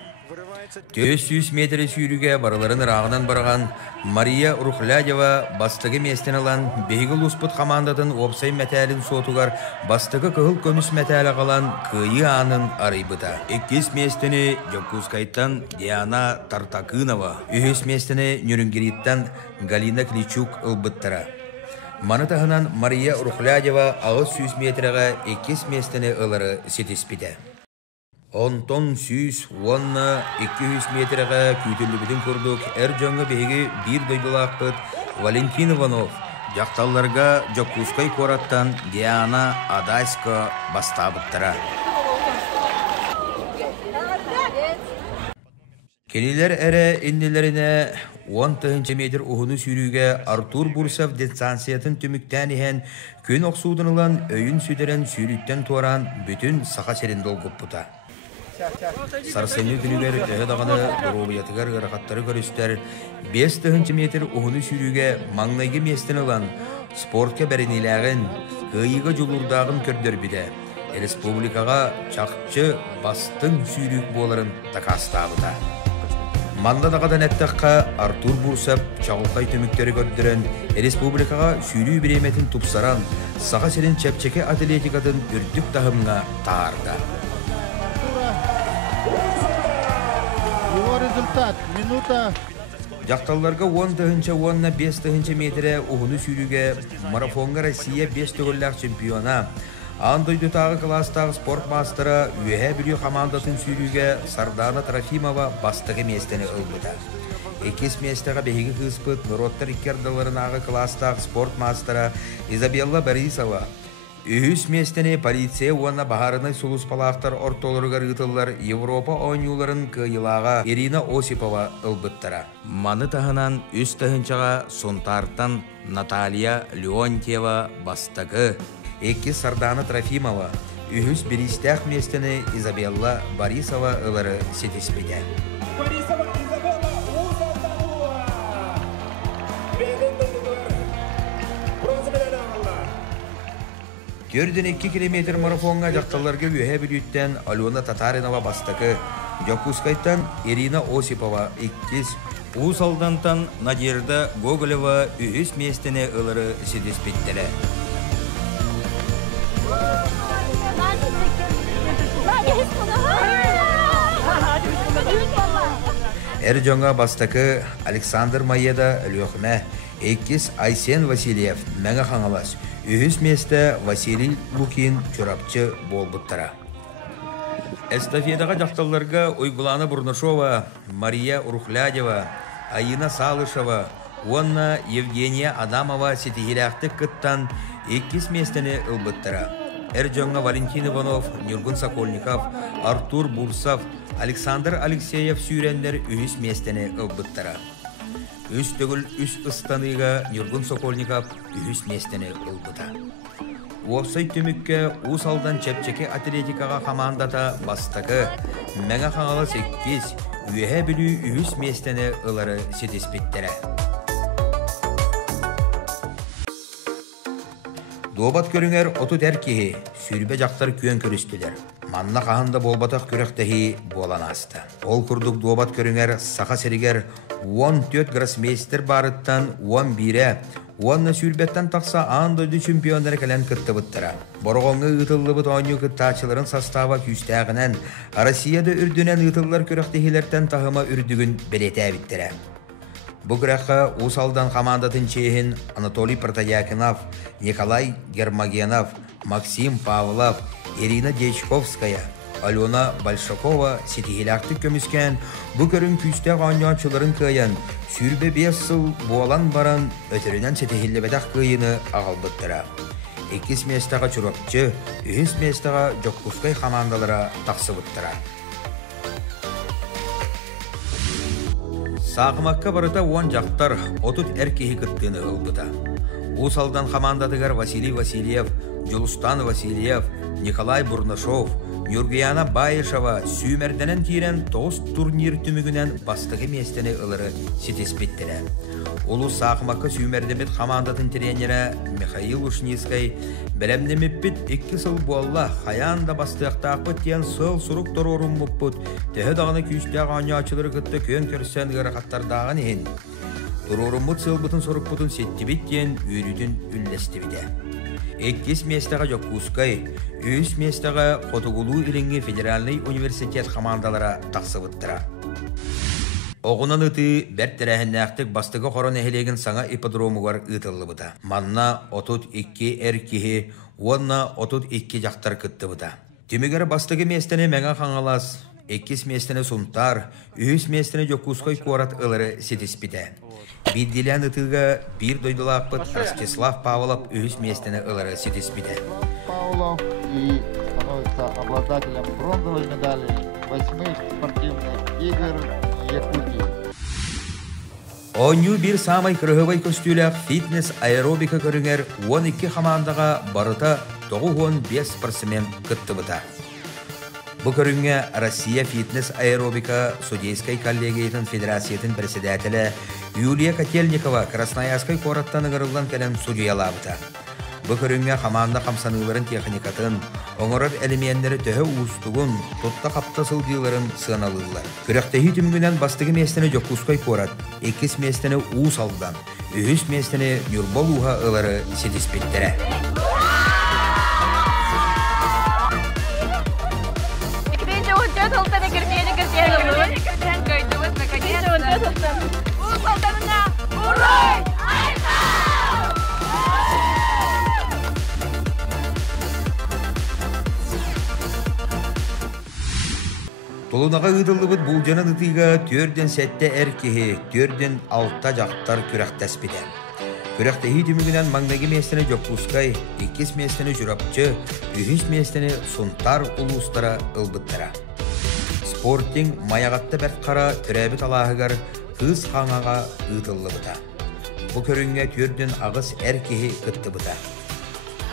400 метр сүйріге барыларын рағынан барған Мария Урухлядева бастығы местен алан бейгіл ұспыт командатын опсай мәтәлін сотуғар бастығы кығыл көміс мәтәлі қалан күйі анын арайбыта. 2 местені Жокускайттан Диана Тартакынова, 3 местені Нюрингериттан Галина Кличук ұлбыттыра. Манытағынан Мария Урухлядева 600 метрға 2 местені ұлары сетеспеді. Онтон 100, 200 метрға күйтілі бүтін көрдік. Әр жоңғы бейгі бір дойдылақпыт Валентин Иванов. Жақталларға Жокускай кораттан Диана Адайско бастабыттыра. Keliler ere innilerine 10 metr uhunu sürüge Artur Bursov distansiyatın tümükten ihen kön oqsuudunılan öyün süderen sürütten toran bütün saqa serin dolgup buta. Sarsınyı günüger dağını doğruyatıgar gıraqatları görüster 5 metr uhunu sürüge mаңнайгы местен olan sportka beriniləğin gıyıga julurdağın kördür bide. Respublikaga çaqçı bastın sürük boların takastabıda. Manda dağadan ettaqqa Artur Bursov çağılqay tümükleri gördüren Respublikaga sürü biremetin tupsaran sağa serin çepçeke atletikatın ürdük dağımına tağarda. Его результат минута. Жақталларға 10-5 метре уғыны сүйріге марафонға Россия 5 түгілләқ чемпиона. Андойдутағы кластағы спорт мастера үйе білі командатын сүйріге Сардана Трофимова бастығы местені ұлбыда. 2 местіға бейгі қыспыт Нұроттар икердаларынағы кластағы спорт мастера Изабелла Борисова. 3 местені полиция уанна бағарыны сұлыс палақтар ортолырға рытылар Европа ойнуларын кыйылаға Ирина Осипова ұлбыттыра. Маны тағынан үз тағынчаға сонтартан Наталья Леонтьева бастығы. 2 Сардана Трофимова, 3 Беристяқ местені Изабелла Борисова ылары сетеспеде. Борисова Изабелла Узалданова. Төрден 2 километр марафонға жақталарға үйе біліттен Алена Татаринова бастықы, Жокускайттан Ирина Осипова 2, Усалдантан Надежда Гоголева 3 местені ылары сетеспеттері. Эржонга бастакы Александр Маеда Лёхме, 2 Айсен Васильев мәңі қаңалас, 3 месті Василий Лукин чорапчы болбыттара. Эстафедаға жақталарға Ойгулана Бурнашова, Мария Урухлядева, Аина Салышева, Онна Евгения Адамова сетихиляқты кыттан 2 местені ылбыттара. Эржонга Валентин Иванов, Нюргун Сокольников, Артур Бурсов, Александр Алексеев сүйрендер 3 местені ылбыттара. 3 түгіл 3 ыстаныға Нюргун Сокольников 3 местені ылбыта. Уақсай түмікке Усалдан чепчеке атлетикаға командата бастықы мәңі қаңалы 8, үйе білі 3 местені ылары сетеспеттері. Добат көріңер отут әркеге сүрбе жақтар күйен көрістілер. Манна қағында болбатақ көріқтігі болан асты. Ол күрдік добат көріңер сақа серігер 14 гроссмейстер барыттан 11-е, 10-ны сүрбеттен тақса андойды чемпиондар кәлін күтті бұттыра. Борғоңы ұтылы бұт ойны күттачыларын састава күстәғінен, Россияда үрдінен ұтылар көріқтігілерден тағыма үрдігін білеті әбіттірі. Бұғыраққа Усалдан командатын чейін Анатолий Протодякинов, Николай Гермогенов, Максим Павлов, Ирина Дечковская, Алена Большакова сетихиляқты көміскен бұ көрін күстәқ анянчыларын көйін сүрбе 5 сыл болан баран өтірінен сетихилебедақ көйіні ағалбыттыра. 2 местаға чурапчы, 3 местаға Жокускай командалара тақсы бұттыра. Сағымаққа барыта 10 жақтар отут әркеге күттіні ұлбыта. Усалдан командадығар Василий Васильев, Жулустан Васильев, Николай Бурнашов, Юргияна Байышева сүймерденен тирен 9 турнир түмігінен бастығы местені ылыры сетеспеттері. Олу сағымаққа сүймердемет командатын тренері Михаил Ушнискай бәлемдемеппет 2 сыл болла қаянда бастықтақ бұттен сыл сұруқ тұр орын мұппыт тәхі дағыны күйістіғ анячылары күтті көн көрсен ғырақаттардағын ең. Тұр орын мұт сыл бұтын сұрып бұтын сеттібеттен үйрүдін үллесті біде. 2 местаға Жокускай, 3 местаға Хотугулу иліңі Федеральный университет командалара тақсы бұттыра. Оғынан ұты бәрттірәхіннәқтік бастығы қорын әхелеген саңа ипподромуғар ұтылы бұта. Манна 32 әркеге, онна 32 жақтар күтті бұта. Түмігер бастығы местені мәңі қаңалас, 2 местені Сунтар, 3 местені Жокускай қорат ылыры сетеспіде. Биддилен ұтыға бір дойдылақ бұт Ростислав Павлов 3 местені ылыры сетеспіде. Павлов и становится обладателем бронзовой медали 8 спортивных игр Оню bir самай кырыгыбай көстүләк фитнес аэробика көрүңер 12 командаға барыта 9-5 спортсмен кыттыбыта. Бу көрүңе Россия фитнес аэробика судейской коллегиятын федерациятын председателі Юлия Котельникова Красноярской кораттан ығырылдан кәлем судьялабыта. Бу көрүңе команда камсаныларын техникатын, оңорор элемендері төһө уустугун, тутта капта сылдыйларын сыналылар. Күрәктәһи түмгүнән бастыгы местене жокускай корат, 2 местене уус алдан, 3 местене Нюрбол уха ылары сетиспеттере. Толунаға ұйдылыбыд бұл жанын ұтыға төрден сәтті әркеге, төрден алтта жақтар күрәқтәспеді. Күрәқтәхи түмігінен маңнағы местені жокпускай, 2 местені жүрапчы, 3 местені сұнтар ұлыстара ұлбыттара. Спорттың маяғатты бәрт қара түрәбіт алағығар қыз қаңаға ұтылыбыда. Бұл көріңе төрден ағыз әркеге күттібыда.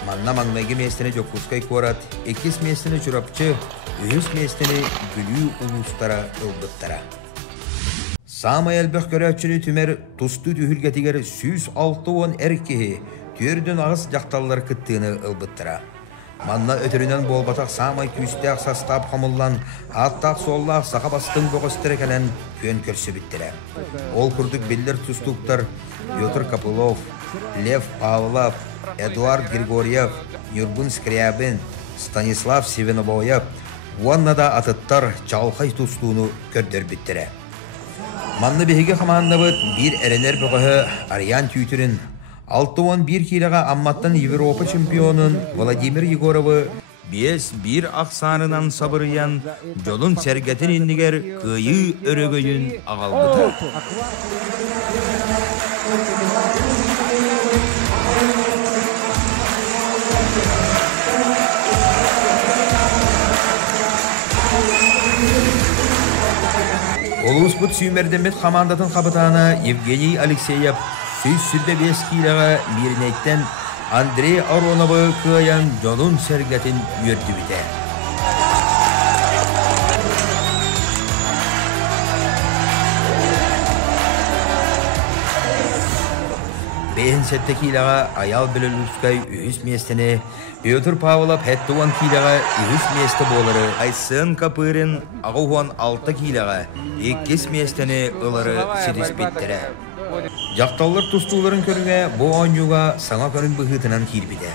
Манна маңнағы местені жокпускай корат, 2 местені жүрапчы, 3 местені бүлі ұлыстара ұлбыттара. Самай әлбәқ көрәтшілі түмер тұсты түхілгетігер 106 әркеге төрден ағыз жақталылар күттіғіні ұлбыттара. Манна өтірінен болбатақ самай күстәқ састап қамыллан, аттақ соллақ сақа бастың боғыстыры кәлін көн көрсі біттірі. Ол күрдік белдер тұстуқтар Петр Копылов, Лев Павлов, Эдуард Григорьев, Нюрбун Скрябин, Станислав Севенобоев, Уаннада атыттар чалқай тұстуыны көрдер біттірі. Манны беге қамағында бұд бір әрелер бұғығы Ариян Түйтерін, 6-1 килеға амматтан Европа чемпионын Владимир Егоровы 5-1 ақсанынан сабырыян жолын сәргетін еннігер күйі өрігейін ағалбыта. Олус бұд сүймердемет командатын қабытаны Евгений Алексеев 105 килеға мирнеттен Андрей Ароновы күйян жолын сәргетін үйерді біте. Бейін сәтті килеға аял біліліскай 3 местені, Петр Павлов 7 килеға 3 месті болыры, Айсын Капырин ағуған 6 килеға 2 местені ылары сетіспеттірі. Жақталылар тұстуларын көріңе бұл ойнуға саңа көрін бұғытынан кирбеді.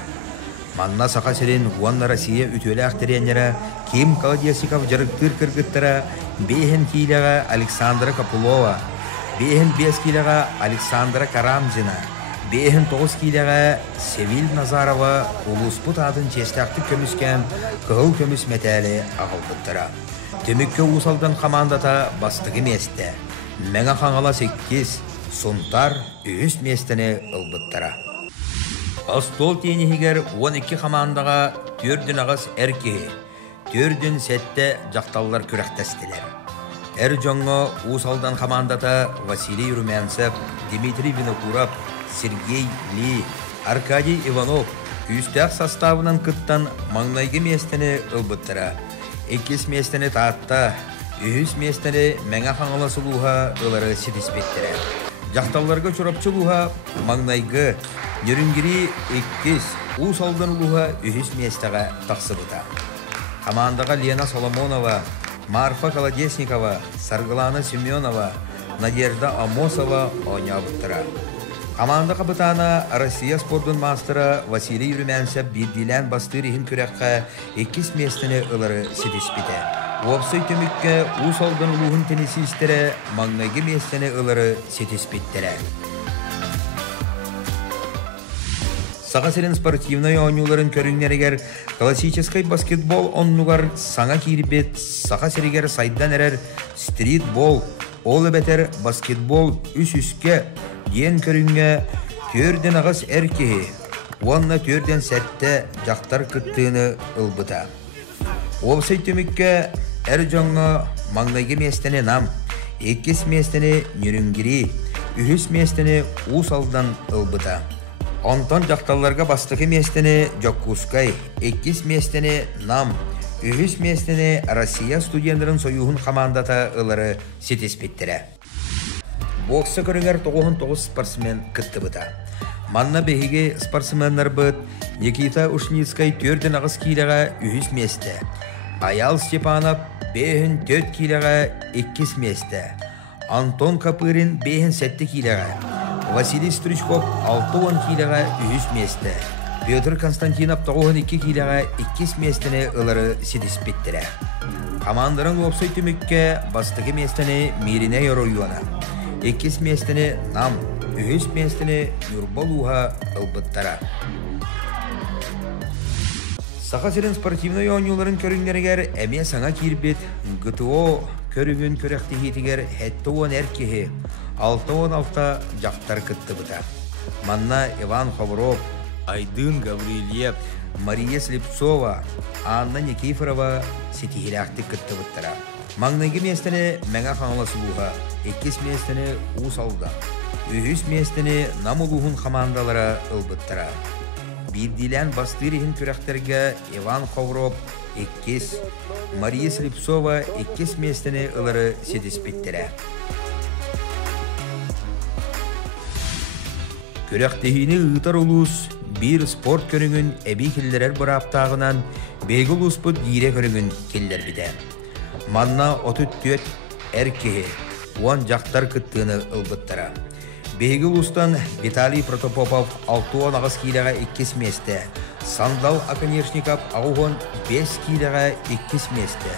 Манна сақа сәрін Уанна Россия үтөлі ақтыренері Ким Колодесиков жарықтыр кіргіттірі бейін килеға Александра Капулова, бейін 5 килеға Александра Карамзина, бейін 9 килеға Севил Назарова ұлыспұт адын жестақты көміскен қығыл көміс метәлі ағылдыттыра. Төмікке ұсалдан командата бастығы месті. Мәңа қаңала 8, сұнтар 3 местені ұлбыттыра. Астол тенігер 12 командаға 4 ағыз әркеге, 4 сәтті жақталылар күрәқтәстілер. Әр жоңғы ұсалдан командата Василий Румянцев, Дмитрий Винокуров, Сергей Ли, Аркадий Иванов күстәқ составынан күттан маңнайғы местені ұлбыттыра. 2 местені таатта, 3 местені мәңа қаңыласылуға ылары сетіспеттірі. Жақталларға чұрапчылуға маңнайғы Нерінгері 2 ұсалдан ұлуға 3 местіға тақсыбыта. Командаға Лена Соломонова, Марфа Колодесникова, Саргылана Семенова, Надежда Амосова ойнабыттыра. Команда қабытана Россия спордың мастера Василий Румянцев бірділен бастырығын күрәққа 2 местіні ылары сетіспеті. Уапсай төмікке ұсалдан ұлығын тенесістері маңнайғы местіні ылары сетіспеттері. Сағасырын спортивной ойнуларын көріңнерігер классической баскетбол оннуғар саңа кирбет, сағасырығер сайдан әрер стритбол, ол бәтер баскетбол үс-үске ден көріңге төрден ағыз әркеге, онна төрден сәтті жақтар күттіғыны ұлбыта. Опсай төмікке әр жоңға маңнайғы местіне нам, 2 местені Нүрінгіри, 3 местені Усалдан ылбыта. Онтон жақталларға бастығы местені Жоккускай, 2 местені Нам, 3 местені Россия студентарын союғын командата ылары сетеспеттірі. Боксы көрігер 99 спортсмен кітті бұта. Манна бейге спортсменлар бұд, Никита Ушницкай 4 ағыз килеға 3 месті. Аял Степанов 5-4 килеға 2 месті. Антон Капырин 5-7 килеға. Василий Стручков 6-10 килеға 3 месті. Петр Константинов 9-2 килеға 2 местіні ылары сетеспеттірі. Командарын опсой түмікке бастығы местіні Мирине Йороюана. 2 местіні Нам, 3 местіні Юрбалуға ылбыттара. Сақа сирен спортивный ойнуларын көріңдерігер әме саңа кирбет, ГТО көріңін көріқтігетігер әтті он әркеге 6-16 жақтар күтті бұта. Манна Иван Хавров, Айдын Гаврилев, Мария Слепцова, Анна Никифорова сетихиляқты күтті бұттара. Маңнайғы местіні мәңа қаңыласы бұға, 2 местіні Усалда, 3 местіні Намулуғын командалары ылбыттара. Билдилен бастырыхын көрәқтерге Иван Хавров 2, Мария Слепцова 2 местіні ылары сетеспеттірі. Көрәқтігіні ұйтар ұлыс бір спорт көріңін әбей келдерер бір аптағынан бейгі ұлыс бұд дейре көріңін келдер біді. Манна 34 әркеге 10 жақтар күттіғыны ұлбыттыра. Бейгі ұлыстан Виталий Протопопов 6-10 ағыз килеға 2 месті. Сандал Аконечников 5 килеға 2 месті.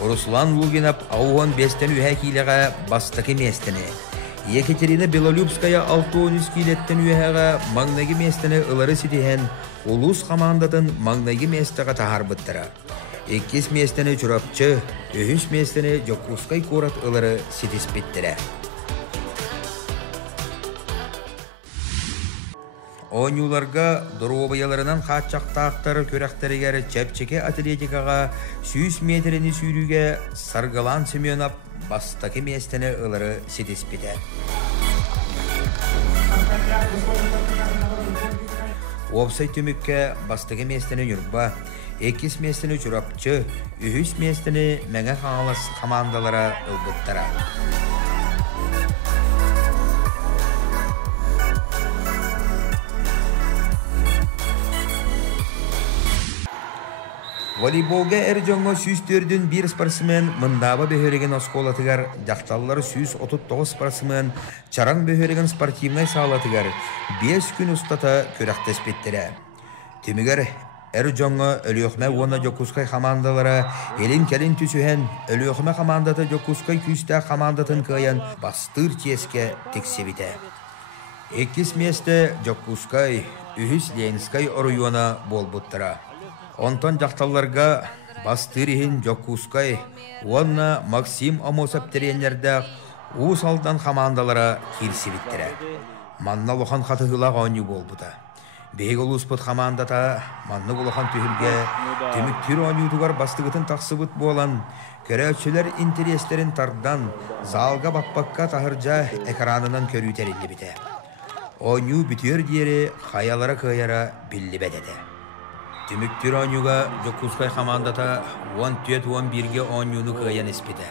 Руслан Лугинов 5-тен үйә килеға бастықы местіні. Екатерина Белолюбская 6-13 килеттен үйәға маңнайғы местіні ылары сетіген ұлыс командатын маңнайғы местіға тағар бұттыра. 2 местіні Чурапчы, 3 местіні Жокускай корат ылары сетеспеттірі. Ойнуларға дұробаяларынан қатшақтақтары көрәқтерігер чәпчеке атлетикаға 100 метрені сүйріге Саргалан Семенов бастақы местіні ылары сетеспеді. Опсай түмікке бастықы местіні Нүрба, 2 местіні Чурапчы, 3 местіні мәңі қаңылас командалара ылбыттара. Волейболга әржонға 104-ден 1 спортсмен мындабы бөхереген осколатыгар, жақталылары 139 спортсмен чараң бөхереген спортивнай сағалатыгар 5 күн ұстата көрәқтеспеттері. Түмігер әржонға өліөқме оны Жокускай командалары елін-кәлін түсуhen өліөқме командаты Жокускай күсті командатын каян бастыр теске тексебіті. 2 месті Жокускай, 3 Ленинскай оруюана болбуттыра. Онтон жақталларға бастырыхын Жокускай, онна Максим Амосаптеренерді Усалдан командалара кирси биттірі. Манна лохан қатығылақ ойны болбыда. Бейг олуспыт командата манны болохан түйілге түміктір ойнудығар бастығытын тақсыбыт болан, көрәтшілер интерестерін тардан залға бақпаққа тахыржа экранынан көрүйтерілі біті. Ойну бүтер дейері қаялара каяра білі бәдеді. Түміктір ойнуға Жокускай командата 14-11-ге ойнуны каян еспеді.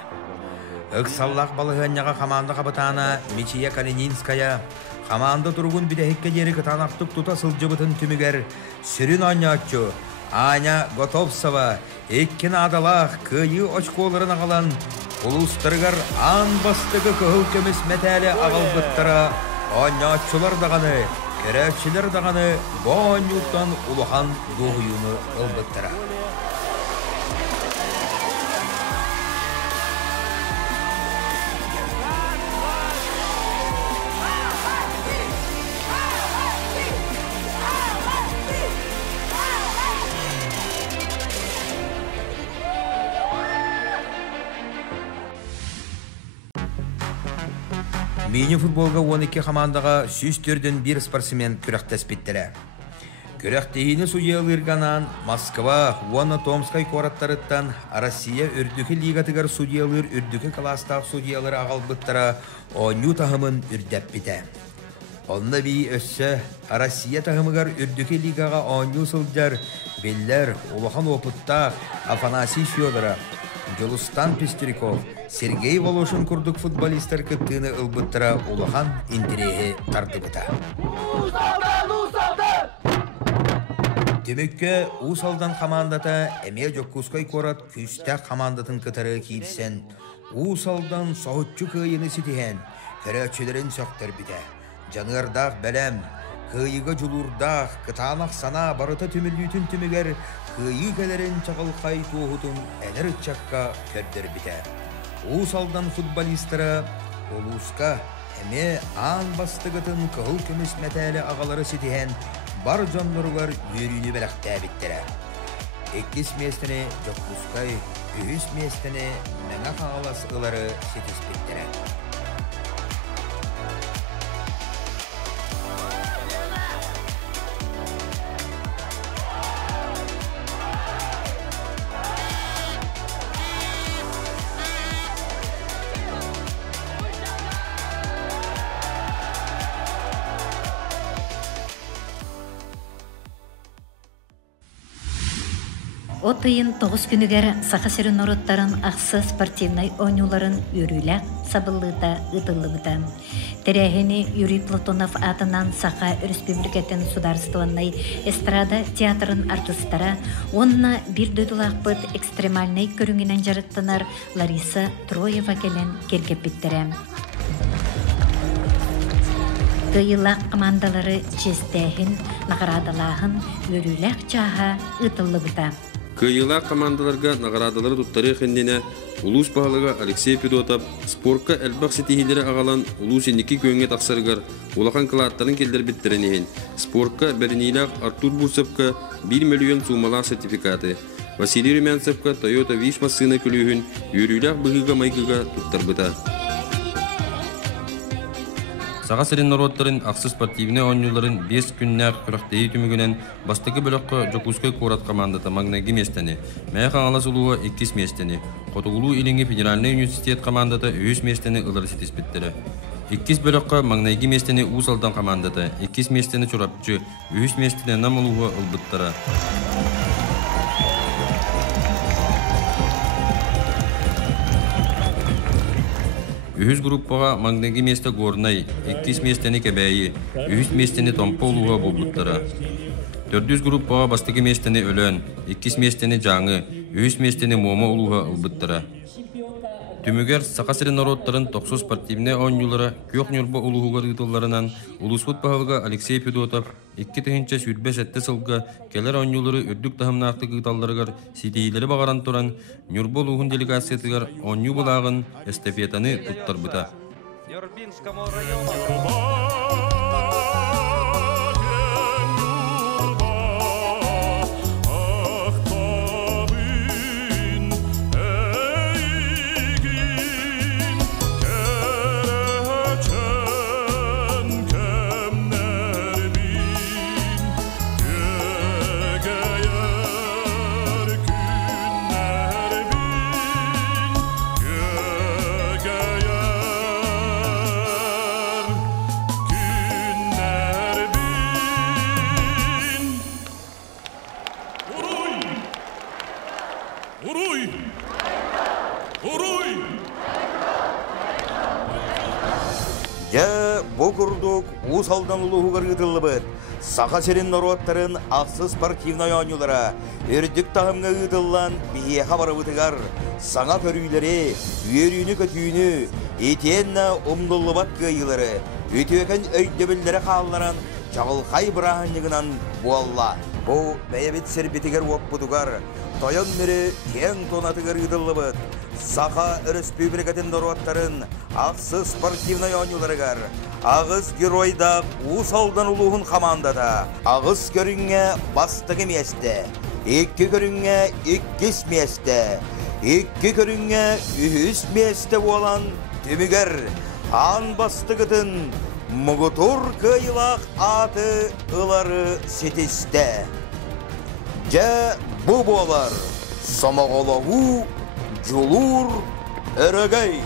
Үксаллақ балығынняға команда қабытана Мичия Калининская команда тұрғын бидәхікке дері кытанақтық тұта сылжыбытын түмігер сүрін ойнатчу Аня Готовсова еккен адалақ күйі очколарын ағалан ұлыстырғар ан бастығы көхіл көміс мәтәлі ағалбыттыра ойнатчулар дағаны Керәпчілер дағаны бон юттан улухан доғыюны ылбыттыра. Мини футболга 12 командаға 104-ден 1 спортсмен күрәқтәспеттірі. Көрәқтейіні судьялырганан Москва, Вона Томскай кораттарыттан Россия үрдікі лигатыгар судьялыр үрдікі кластақ судьялыр ағалбыттара оню тағымын үрдәп біті. Онна бей өссі Россия тағымыгар үрдікі лигаға оню сылдар беллер улахан опыттақ Афанасий Федоров, Жолустан Пестериков, Сергей Волошин күрдік футболистер кіптіні ұлбыттыра улахан интереге тарды біта. Демекке Усалдан командата эме жоккускай корат күстә командатын кытары кийсен. Усалдан соғытчы кыйыны ситиһен, көрәчелерин сөктөр бите. Жанырдақ бәлем, кыйыга жулурдақ, кытанақ сана барыта түмілдүтін түмігер, кыйы кәлерін чағылқай туғытын әлір чаққа көрдір бите. Усалдан футболистері Олуска эме аң бастығытын кығыл көміс мәтәлі ағалары ситиһен, бар жонлоругар үйрүйні бәрәқтә биттірі. 2 местіне Жоккускай, 3 местіне мәңа қағалас ұлары сетіс биттірі. Отыйын 9 күнігер сақа серін ороттарын ақсы спортивнай ойнуларын үріләк сабылыда ұтылыбыда. Терәхені Юрий Платонов атынан сақа республикатын сударствоннай эстрада театрын артыстара, онына бір дөділақпыт экстремальнай көріңінен жарыттынар Лариса Троева келен кергеп біттірі. Кыйылақ командалары честәхін, нағырадалағын үріләк чаға ұтылыбыда. Кыйыла командаларга наградалары туттары хеннене улус баалыга Алексей Федотов спортка элбак сетихилери агалан улус эники көңе таксаргар улахан кылааттарын келдер биттеренен спортка бернилак Артур Бурсовка 1 миллион суммалак сертификаты Василий Румянцевка Toyota Wish машина күлүхүн үрүлак быгыга майгыга туттарбыта. Саға сирен народтарын ақсы спортивны ойнуларын 5 күннәк күрәқтейі түмігінен бастығы бөліққа Жокускай корат командата магнаги местені, мәйқан алас ұлуға 2 местені, Қотығылу иліңі федеральный университет командата 3 местені ұлары сетес біттірі. 2 бөліққа магнаги местені Усалдан командата, 2 местені чорапчы, 3 местені нам ұлуға ұлбыттыра. Үхіз группаға магнаги месті горнай, 2 местені кәбәйі, 3 местені томпа ұлуға болбыттыра. 400 группаға бастығы местені өлін, 2 местені жаңы, 3 местені мома ұлуға ұлбыттыра. Түмігер сақасыры народтарын 90 спортивны ойнулары көк нюрба ұлуғығар ұтыларынан Улуспут бағылға Алексей Федотов 2 сүрбе сәтті сылға келер ойнулары үрдік тахымнақты ғыталарығар сетейлері бағаран тұран нюрба ұлуғын делегациятығар ойну бұлағын эстафетаны тұттар бұта. Бокурдук Усалдан улуғығар ғытылыбыд. Сақа серен народтарын ақсы спортивной ойнулара өрдік тағымға ғытылан бие хабары бұтығар. Саңа көрүйлері, үйерүйіні көтүйіні, етенна ұмдылыбат ғайылары, өтөкен өйдөбілдері қалларан чағылқай бірағынығынан буалла. Бұл бәйебет сербетігер оппудығар, тойон мөрі кен тонатығар ғытылыбыд. Сақа республикатын народтарын ақсы спортивной ойнуларығар. Ағыз геройда Усалдан улуғын командада. Ағыз көріңе бастығы месті. 2 көріңе 2 месті. 2 көріңе 3 месті болан түмігер. Ан бастығытын Мұғытур кыйлақ аты ылары сетесте. Же бұ болар самағалағу жолур өрігей.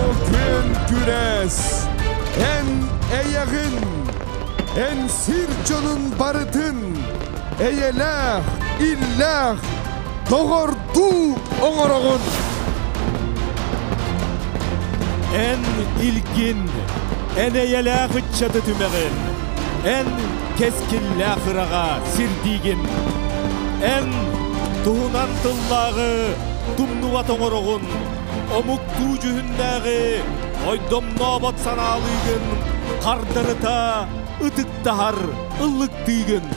Алтын күрес, ән әйәғін, ән сир жонын барытын, әйеләқ, илләқ, тоғырду оңырағын. Ән илгін, ән әйеләқ үтчады түмәғін, ән кескілләқ ыраға сирдигін, ән туғынан тыллағы тұмнуа тоңырағын, омуктуу жүхүндәғы ойдомно бот саналыгын, қардырыта ытыктахар ыллык тыйгын.